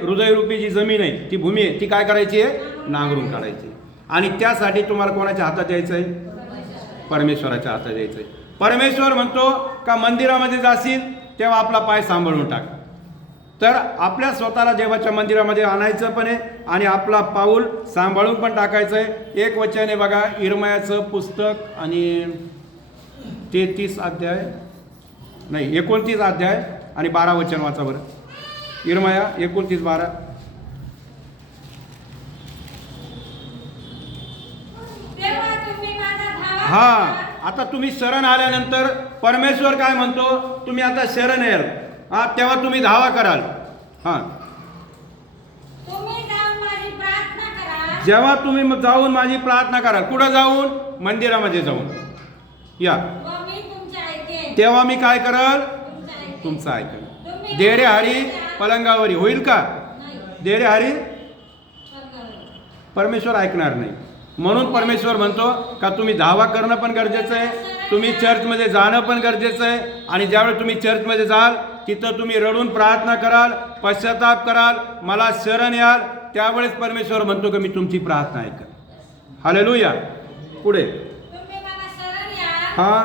हृदयरूपी जी जमीन आहे, ती भूमी आहे, ती काय करायची आहे? नांगरून काढायची. आणि त्यासाठी तुम्हाला कोणाच्या हातात द्यायचं आहे? परमेश्वराच्या हातात द्यायचं आहे. परमेश्वर म्हणतो का मंदिरामध्ये जाशील तेव्हा आपला पाय सांभाळून टाक. तर आपल्या स्वतःला देवाच्या मंदिरामध्ये आणायचं पण आहे आणि आपला पाऊल सांभाळून पण टाकायचं आहे. एक वचन आहे बघा, इर्मयाचं पुस्तक आणि 33 अध्याय नाही 29 अध्याय आणि 12 वचन वाचा बरं. इर्मया 29:12. तेव्हा तुम्ही माझा धावा हा करा. आता तुम्ही शरण आल्यानंतर परमेश्वर काय म्हणतो, तुम्ही आता शरण याल, हा तेव्हा तुम्ही धावा कराल. हा तुम्ही जाऊन माझी प्रार्थना करा. जेव्हा तुम्ही जाऊन माझी प्रार्थना कराल, कुठं जाऊन? मंदिरामध्ये जाऊन या, व मी तुमचे ऐकेन. तेव्हा मी काय कराल? तुमचे ऐकेन. तुमचं ऐकेल. तुम्ही देरे हरी माझ्या- पलंगावरी होईल का? नाही. देरे हरी स्वर्गावर. परमेश्वर ऐकणार नाही. म्हणून परमेश्वर म्हणतो का तुम्ही धावा करणं पण गरजेचं आहे, तुम्ही चर्चमध्ये जाणं पण गरजेचं आहे. आणि ज्यावेळी तुम्ही चर्चमध्ये जाल तिथं तुम्ही रडून प्रार्थना कराल, पश्चाताप कराल, मला शरण याल, त्यावेळेस परमेश्वर म्हणतो की मी तुमची प्रार्थना ऐकल. हालेलुया. पुढे तुम्ही मला शरण या. हा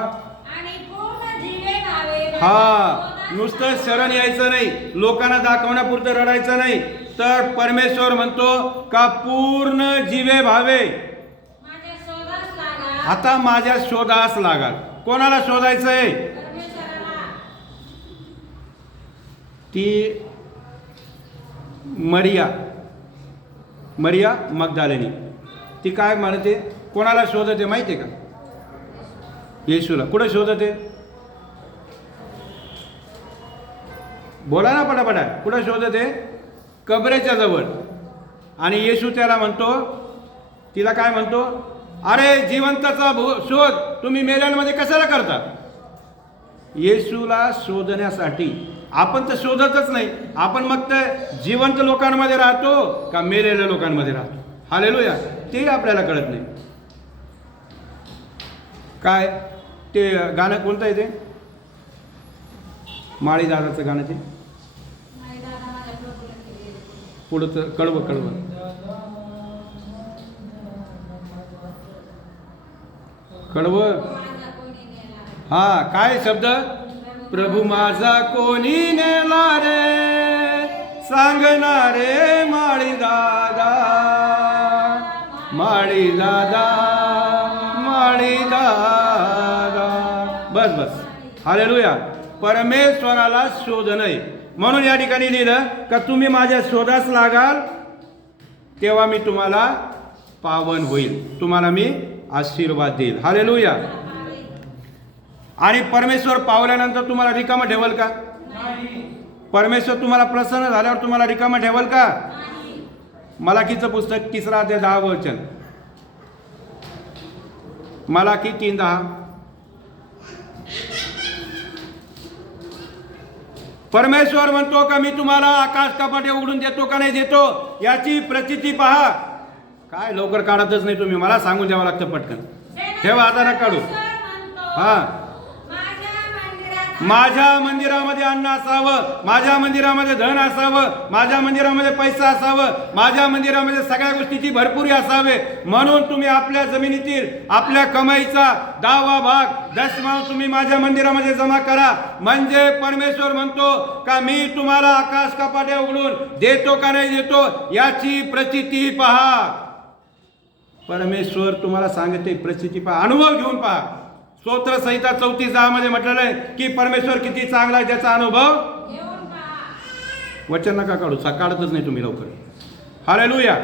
आणि पूर्ण जीवे भावे. हा नुसतं शरण यायचं नाही, लोकांना दाखवण्यापुरतं रडायचं नाही, तर परमेश्वर म्हणतो का पूर्ण जीवे भावे. माझ्या शोधास लागा. आता माझ्या शोधास लागाल. कोणाला शोधायचंय? परमेश्वराला. ती मरिया मगदालेनी ती काय म्हणते, कोणाला शोधते माहिती आहे का? येशूला. कुठं शोधते? बोला ना पटापटा. कुठं शोधते? कबरेच्या जवळ. आणि येशू त्याला म्हणतो, तिला काय म्हणतो, अरे जिवंताचा शोध तुम्ही मेल्यांमध्ये कशाला करता? येशूला शोधण्यासाठी. आपण तर शोधतच नाही, आपण मग तर जिवंत लोकांमध्ये राहतो का मेलेल्या लोकांमध्ये राहतो? हालेलुया. ते आपल्याला कळत नाही. काय ते गाणं कोणतं आहे ते? माळी दादाचं गाणं ते नाही दादा माझ्या प्रभूला केली. पुढचं कळवं कळवं कळवं. माझा कोणी नेला. हा काय शब्द? प्रभू माझा कोणी नेला रे, सांगणारे माळी दादा, माळी दादा, माळी दादा. बस बस. हालेलुया. परमेश्वराला शोध नाही. म्हणून या ठिकाणी लिहिलं का तुम्ही माझ्या शोधास लागाल तेव्हा मी तुम्हाला पावन होईल, तुम्हाला मी आशीर्वाद देईल. हालेलुया. आणि परमेश्वर पावल्यानंतर तुम्हाला रिकामं ठेवल का? परमेश्वर तुम्हाला प्रसन्न झाल्यावर तुम्हाला रिकामं ठेवल का? मलाकीचं पुस्तक 3 अध्याय 10 वचन. मलाकी 3:10. परमेश्वर म्हणतो का मी तुम्हाला आकाश कपाटे उघडून देतो का नाही देतो, याची प्रचिती पहा. काय लवकर काढतच नाही तुम्ही, मला सांगून द्यावं लागतं पटकन. ठेवा आता ना काढू. हा माझ्या मंदिरामध्ये अन्न असावं, माझ्या मंदिरामध्ये धन असावं, माझ्या मंदिरामध्ये पैसा असावं, माझ्या मंदिरामध्ये सगळ्या गोष्टीची भरपुरी असावे. म्हणून तुम्ही आपल्या जमिनीतील आपल्या कमाईचा 10वा भाग 10वां तुम्ही माझ्या मंदिरामध्ये जमा करा. म्हणजे परमेश्वर म्हणतो का मी तुम्हाला आकाश कपाटे उघडून देतो का नाही देतो, याची प्रचिती पहा. परमेश्वर तुम्हाला सांगते प्रचिती पहा, अनुभव घेऊन पहा. स्तोत्र संहिता 34:10 मध्ये म्हटलेलं आहे की परमेश्वर किती चांगला आहे त्याचा अनुभव घेऊन पहा. वचन नका काढू, काढतच नाही तुम्ही लवकर. हालेलुया.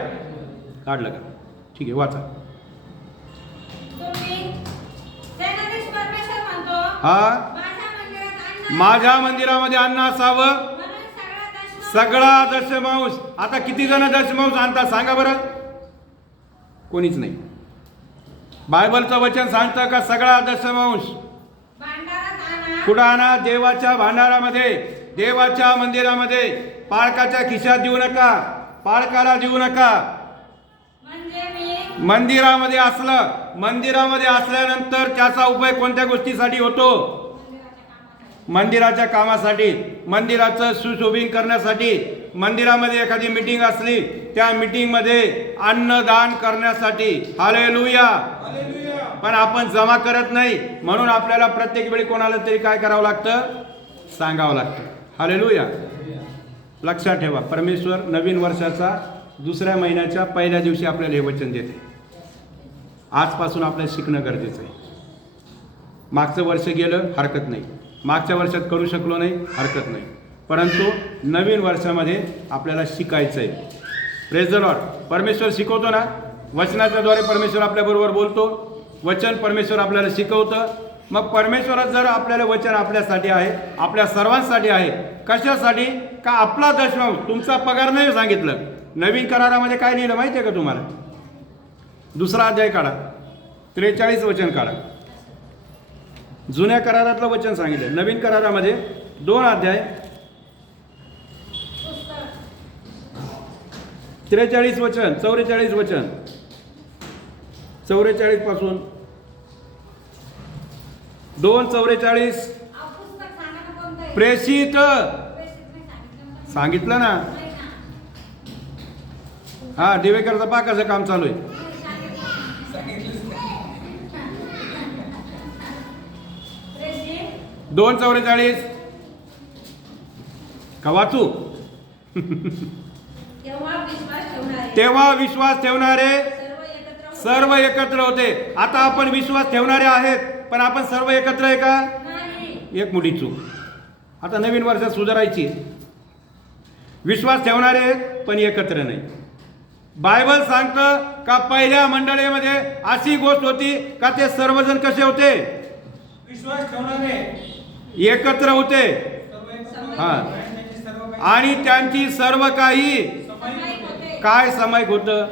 काढलं का? ठीक आहे वाचा. तुम्ही सेनाधीश परमेश्वर म्हणतो हा माझ्या मंदिरात अन्न माझ्या मंदिरामध्ये अन्न असावं, म्हणून सगळा दशमांश. आता किती जण दशमांश आणतात सांगा बरं? कोणीच नाही. बायबलचं वचन सांगतं का सगळा दशमांश भांडारात आणा. कुठं आणा? देवाच्या भांडारामध्ये, देवाच्या मंदिरामध्ये. पाळकाच्या खिशात देऊ नका, पाळकाला देऊ नका. म्हणजे मी मंदिरामध्ये असलं, मंदिरामध्ये असल्यानंतर त्याचा उपयोग कोणत्या गोष्टीसाठी होतो? मंदिराच्या कामासाठी, मंदिराचं सुशोभित करण्यासाठी. मंदिरामध्ये एखादी मीटिंग असली, त्या मीटिंगमध्ये अन्नदान करण्यासाठी. हालेलुया. पण आपण जमा करत नाही, म्हणून आपल्याला प्रत्येक वेळी कोणाला तरी काय करावं लागतं? सांगावं लागतं. हालेलुया. लक्षात ठेवा, परमेश्वर नवीन वर्षाचा दुसऱ्या महिन्याच्या पहिल्या दिवशी आपल्याला हे वचन देते. आजपासून आपल्याला शिकणं गरजेचं आहे. मागचं वर्ष गेलं हरकत नाही, मागच्या वर्षात करू शकलो नाही हरकत नाही, परंतु नवीन वर्षामध्ये आपल्याला शिकायचं आहे. Praise the Lord. परमेश्वर शिकवतो ना, वचनाच्याद्वारे परमेश्वर आपल्याबरोबर बोलतो, वचन परमेश्वर आपल्याला शिकवतं. मग परमेश्वरात जर आपल्याला वचन आपल्यासाठी आहे, आपल्या सर्वांसाठी आहे. कशासाठी? का आपला दशमांश, तुमचा पगार नाही सांगितलं. नवीन करारामध्ये काय लिहिलं माहिती आहे का तुम्हाला? दुसरा अध्याय काढा, 43 वचन काढा. जुन्या करारातलं वचन सांगितलं. नवीन करारामध्ये 2 अध्याय 43 वचन, 44 वचन, 44 पासून 2:44. प्रेषित सांगितलं ना. हा, दिवेकरचं पहा कसं काम चालू आहे. दोन 44 का वाचू? तेव्हा विश्वास ठेवणारे सर्व एकत्र होते. आता आपण विश्वास ठेवणारे आहेत, पण आपण सर्व एकत्र आहे का? एक मोठी चूक. आता नवीन वर्षात सुधारायची. विश्वास ठेवणारे आहेत पण एकत्र नाही. बायबल सांगतं का पहिल्या मंडळीमध्ये अशी गोष्ट होती का ते सर्वजण कसे होते? विश्वास ठेवणारे एकत्र होते. हा, आणि त्यांची सर्व काही काय सामायिक होतं?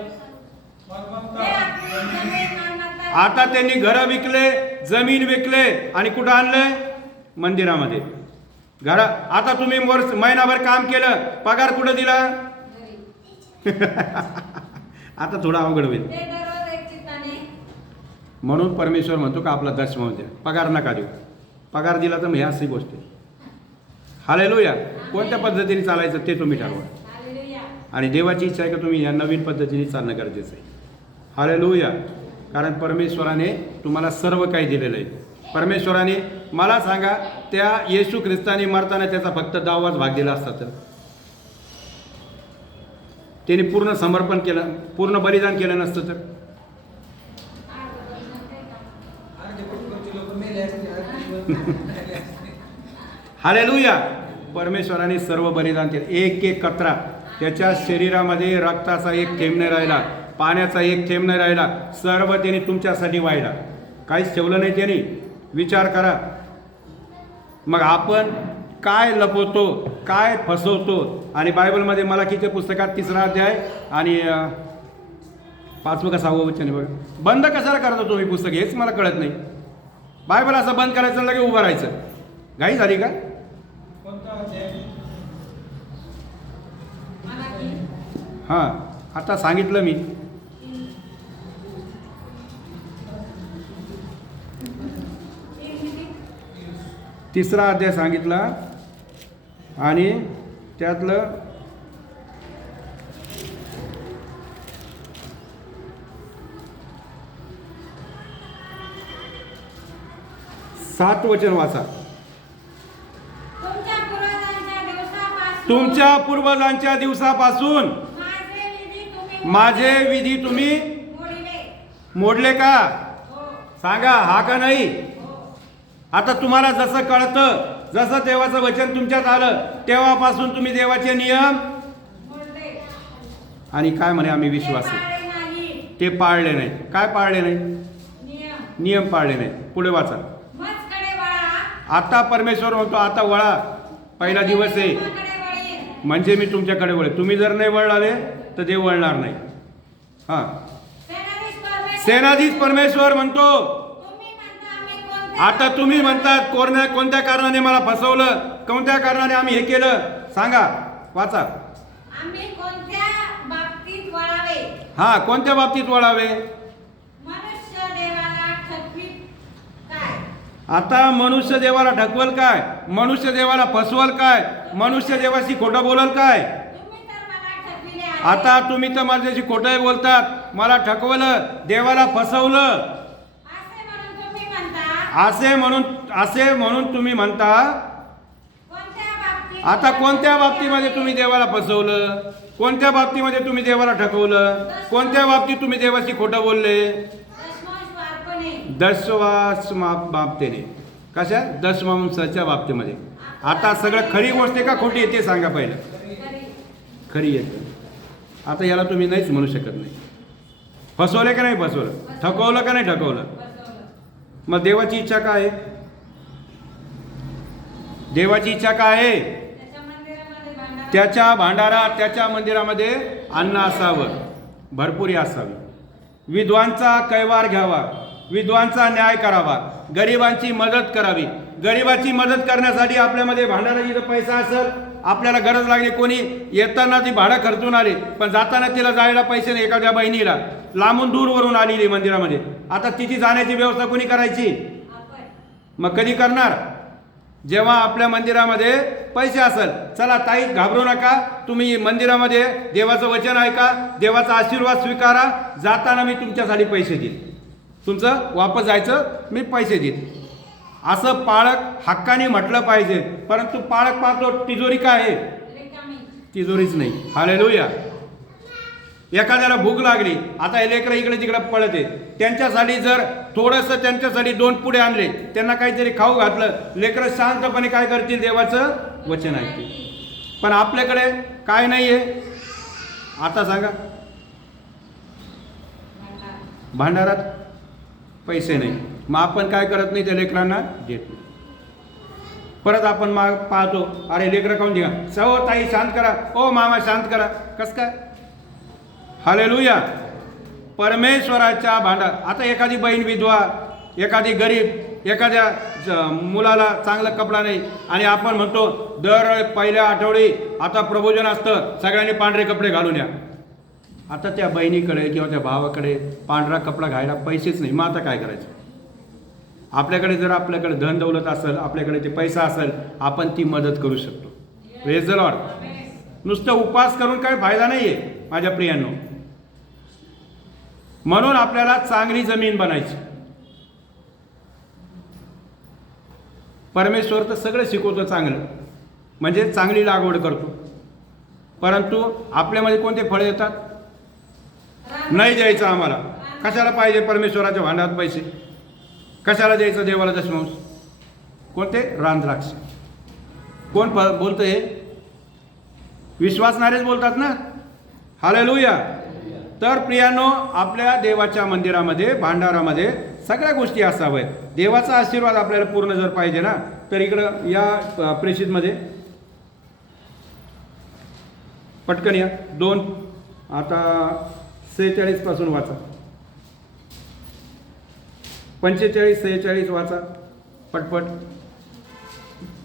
आता त्यांनी घरं विकले, जमीन विकले आणि कुठं आणलंय? मंदिरामध्ये. घरा आता तुम्ही महिनाभर काम केलं, पगार कुठं दिला? आता थोडा अवघड होईल. म्हणून परमेश्वर म्हणतो का आपला दशमांश द्या, पगार नका देऊ. पगार दिला तर मग ह्या अशी गोष्ट आहे. हालेलुया. कोणत्या पद्धतीने चालायचं ते तुम्ही ठरवा. आणि देवाची इच्छा आहे का तुम्ही या नवीन पद्धतीने चालणं गरजेचं आहे. हालेलुया. कारण परमेश्वराने तुम्हाला सर्व काही दिलेलं आहे. परमेश्वराने मला सांगा, त्या येशू ख्रिस्ताने मरताना त्याचा फक्त 10वाच भाग दिला असता तर त्याने पूर्ण समर्पण केलं, पूर्ण बलिदान केलं नसतं तर? हालेलुया. परमेश्वराने सर्व बलिदान केलं. एक एक कचरा, त्याच्या शरीरामध्ये रक्ताचा एक थेंब नाही राहिला, पाण्याचा एक थेंब नाही राहिला. सर्व त्याने तुमच्यासाठी वाहिला, काहीच ठेवलं नाही त्याने. विचार करा. मग आपण काय लपवतो, काय फसवतो? आणि बायबलमध्ये मलाकीच्या पुस्तकात 3रा अध्याय आणि 5वं का 6वं वचन आहे बघा. बंद कशाला करता तुम्ही पुस्तक, हेच मला कळत नाही. बायबल असं बंद करायचं लगे उभं राहायचं, घाई झाली का? हां, आता सांगितलं मी. तिसरा अध्याय सांगितला आणि त्यातलं 7 वचन वाचा. तुमच्या पूर्वजांच्या दिवसापासून माझे विधी तुम्ही मोडले का? सांगा, हा का नाही? आता तुम्हाला जसं कळतं, जसं देवाचं वचन तुमच्यात आलं, तेव्हापासून तुम्ही देवाचे नियम आणि काय म्हणे आम्ही विश्वास ते पाळले नाही. काय पाळले नाही? नियम पाळले नाही. पुढे वाचा. आता परमेश्वर म्हणतो, आता वळा, पहिला दिवस आहे, म्हणजे मी तुमच्याकडे वळे. तुम्ही जर नाही वळाले तर देव वळणार नाही. हां, सेनाधीश परमेश्वर म्हणतो, आता तुम्ही म्हणतात कोणत्या कारणाने मला फसवलं, कोणत्या कारणाने आम्ही हे केलं? सांगा, वाचा. आम्ही कोणत्या बाबतीत वळावे? हा कोणत्या बाबतीत वळावे? मनुष्य देवाला ठगवीत काय? आता मनुष्य देवाला ठकवल काय? मनुष्य देवाला फसवल काय? मनुष्य देवाशी खोटं बोलल काय? तुम्ही तर मला ठगविले आहे. आता तुम्ही तर माझ्याशी खोटंही बोलतात, मला ठकवलं, देवाला फसवलं, असे म्हणून तुम्ही म्हणता. कोणत्या बाबतीत? आता कोणत्या बाबतीमध्ये तुम्ही देवाला फसवलं? कोणत्या बाबतीमध्ये तुम्ही देवाला ठकवलं? कोणत्या बाबतीत तुम्ही देवाशी खोटं बोलले? दशमांश वारपणे. दशवास बाबतीने. कशा? दशमांशाच्या बाबतीमध्ये. आता सगळं खरी गोष्ट आहे का खोटी आहे ते सांगा पहिलं. खरी. खरी आहे. आता याला तुम्ही नाहीच म्हणू शकत नाही. फसवले का नाही फसवलं? ठकवलं का नाही ठकवलं? बसवलं. मग देवाची इच्छा काय आहे? देवाची इच्छा काय आहे? त्याच्या मंदिरामध्ये भांडारा. त्याच्या भांडारात, त्याच्या मंदिरामध्ये अन्न असावं, भरपुरी असावी. विद्वांचा कैवार घ्यावा, विद्वांचा न्याय करावा, गरिबांची मदत करावी. गरिबाची मदत करण्यासाठी आपल्यामध्ये भांडाराची जर पैसा असेल, आपल्याला गरज लागली, कोणी येताना ती भाडं खर्चून आली पण जाताना तिला जायला पैसे नाही, एखाद्या बहिणीला लांबून दूरवरून आलेली मंदिरामध्ये, आता तिची जाण्याची व्यवस्था कोणी करायची? आपण. मग कधी करणार? जेव्हा आपल्या मंदिरामध्ये पैसे असेल. चला ताई घाबरू नका, तुम्ही मंदिरामध्ये देवाचं वचन ऐका, देवाचा आशीर्वाद स्वीकारा, जाताना मी तुमच्यासाठी पैसे देईन, तुमचं वापस जायचं मी पैसे देईन, असं पाळक हक्काने म्हटलं पाहिजे. परंतु पाळक पाहतो तिजोरी काय आहे? रिकामी. तिजोरीच नाही. हालेलुया. एखाद्याला भूक लागली, आता हे लेकरं इकडे तिकडे पळत आहे, त्यांच्यासाठी जर थोडंसं त्यांच्यासाठी 2 पुढे आणले, त्यांना काहीतरी खाऊ घातलं, लेकरं शांतपणे काय करतील? देवाचं वचन ऐकतील. पण आपल्याकडे काय नाही आहे? आता सांगा. भांडारा. भांडारात पैसे नाही, मग आपण काय करत नाही? त्या लेकरांना देत नाही. परत आपण माग पाहतो, अरे लेकरं खाऊन द्या, सहो ताई शांत करा, ओ मामा शांत करा. कसं काय? हालेलुया. परमेश्वराच्या भांडार. आता एखादी बहीण विधवा, एखादी गरीब, एखाद्या मुलाला चांगला कपडा नाही आणि आपण म्हणतो दर पहिल्या आठवडी आता प्रभोजन असतं, सगळ्यांनी पांढरे कपडे घालून या. आता त्या बहिणीकडे किंवा त्या भावाकडे पांढरा कपडा घालायला पैसेच नाही, मग आता काय करायचं? आपल्याकडे जर आपल्याकडे धन दौलत असेल, आपल्याकडे ते पैसा असेल, आपण ती मदत करू शकतो. Praise the Lord. नुसतं उपवास करून काही फायदा नाही आहे माझ्या प्रियांनो. म्हणून आपल्याला चांगली जमीन बनायची. परमेश्वर तर सगळं शिकवतो चांगलं, म्हणजे चांगली लागवड करतो, परंतु आपल्यामध्ये कोणते फळ येतात? नाही द्यायचं आम्हाला. कशाला पाहिजे परमेश्वराच्या भांड्यात पैसे? कशाला द्यायचं देवाला दशमांश? कोणते? रानद्राक्ष. कोण बोलतं हे? विश्वासणारेच बोलतात ना. हालेलुया. तर प्रियानो, आपल्या देवाच्या मंदिरामध्ये, भांडारामध्ये सगळ्या गोष्टी असाव्यात. देवाचा आशीर्वाद आपल्याला पूर्ण जर पाहिजे ना, तर इकडं या प्रेषितमध्ये पटकन या 2 आता 46 पासून वाचा, 45 46 वाचा पटपट.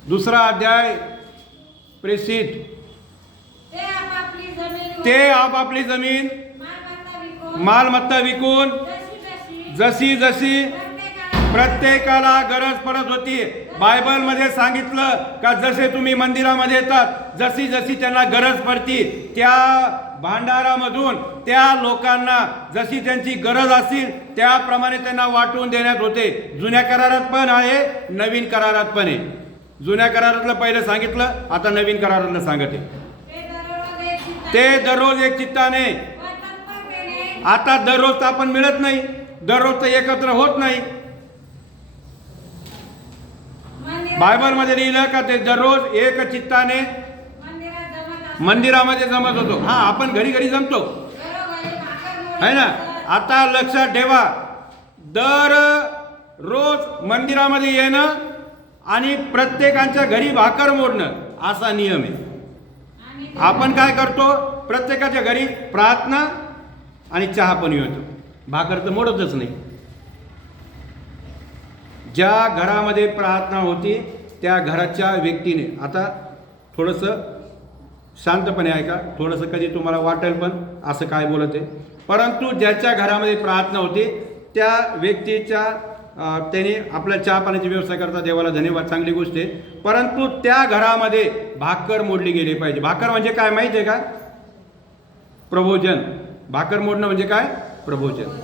2रा अध्याय प्रेषित. ते आपापली जमीन. ते आपापली जमीन मालमत्ता विकून. मालमत्ता विकून जशी जशी प्रत्येकाला प्रत्येकाला गरज पडत होती. बायबलमध्ये सांगितलं का जसे तुम्ही मंदिरामध्ये येतात, जशी जशी त्यांना गरज पडती, त्या भांडारामधून त्या लोकांना जशी त्यांची गरज असेल त्याप्रमाणे त्यांना वाटून देण्यात होते. जुन्या करारात पण आहे, नवीन करारात पण आहे. जुन्या करारातलं पहिलं सांगितलं, आता नवीन करारातलं सांगते. ते दररोज एक चित्ताने. आता दररोज तर आपण मिळत नाही, दररोज तर एकत्र होत नाही. बायबलमध्ये लिहिलं का ते दररोज एक चित्ताने मंदिरामध्ये जमत होतो. हा, आपण घरी घरी जमतो है ना. आता लक्षात ठेवा, दर रोज मंदिरामध्ये येणं आणि प्रत्येकाच्या घरी भाकर मोडणं असा नियम आहे. आपण काय करतो? प्रत्येकाच्या घरी प्रार्थना आणि चहा पण येतो, भाकर तर मोडतच नाही. ज्या घरामध्ये प्रार्थना होती त्या घराच्या व्यक्तीने, आता थोडंसं शांतपणे ऐका, थोडंसं कधी तुम्हाला वाटेल पण असं काय बोलत आहे, परंतु ज्याच्या घरामध्ये प्रार्थना होती त्या व्यक्तीच्या त्याने आपल्या चहा पाण्याची व्यवस्था करता, देवाला धन्यवाद, चांगली गोष्ट आहे. परंतु त्या घरामध्ये भाकर मोडली गेली पाहिजे. भाकर म्हणजे काय माहिती आहे का? प्रभोजन. भाकर मोडणं म्हणजे काय? प्रभोजन.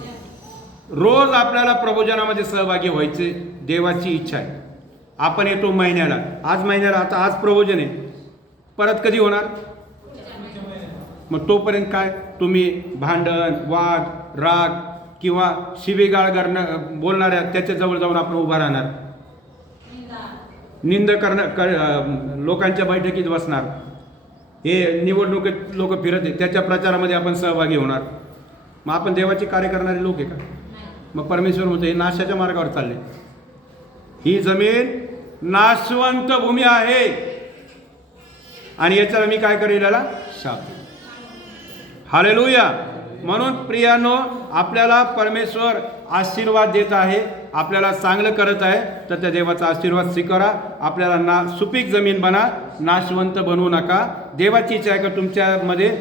रोज आपल्याला प्रभोजनामध्ये सहभागी व्हायचे देवाची इच्छा आहे. आपण येतो महिन्याला, आता आज प्रभोजन आहे, परत कधी होणार? मग तोपर्यंत काय तुम्ही भांडण, वाद, राग किंवा शिवीगाळ बोलणाऱ्या त्याच्या जवळ जाऊन आपण उभा राहणार, निंद लोकांच्या बैठकीत बसणार, हे निवडणुकीत लोक फिरत आहेत त्याच्या प्रचारामध्ये आपण सहभागी होणार. मग आपण देवाचे कार्य करणारे लोक आहे का? मग परमेश्वर म्हणतो हे नाशाच्या मार्गावर चालले. ही जमीन नाशवंत भूमी आहे आणि याच्याला मी काय करेल? याला शाप. हालेलुया. म्हणून प्रियानो, आपल्याला परमेश्वर आशीर्वाद देत आहे, आपल्याला चांगलं करत आहे, तर त्या देवाचा आशीर्वाद स्वीकारा. आपल्याला सुपीक जमीन बना, नाशवंत बनवू नका. देवाची इच्छा आहे का तुमच्यामध्ये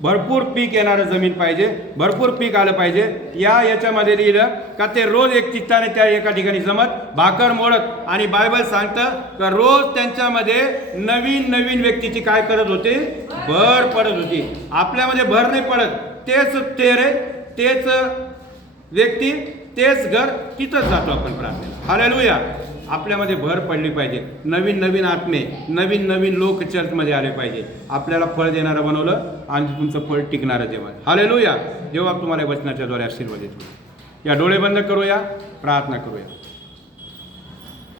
भरपूर पीक येणारं जमीन पाहिजे, भरपूर पीक आलं पाहिजे. याच्यामध्ये लिहिलं का ते रोज एक चित्ताने त्या एका ठिकाणी जमत, भाकर मोडत, आणि बायबल सांगतं का रोज त्यांच्यामध्ये नवीन नवीन व्यक्तीची काय करत होते? भर पडत होती. आपल्यामध्ये भर नाही पडत. तेच तेरे, तेच व्यक्ती, तेच घर, तिथंच जातो आपण प्रार्थनेला. हालेलुया. आपल्यामध्ये भर पडली पाहिजे. नवीन नवीन आत्मे, नवीन नवीन लोक चर्चमध्ये आले पाहिजे. आपल्याला फळ देणारं बनवलं आणि तुमचं फळ टिकणारं देवा. हालेलुया. जेव्हा तुम्हाला वचनाच्या द्वारे आशीर्वाद देतो. या डोळे बंद करूया, प्रार्थना करूया.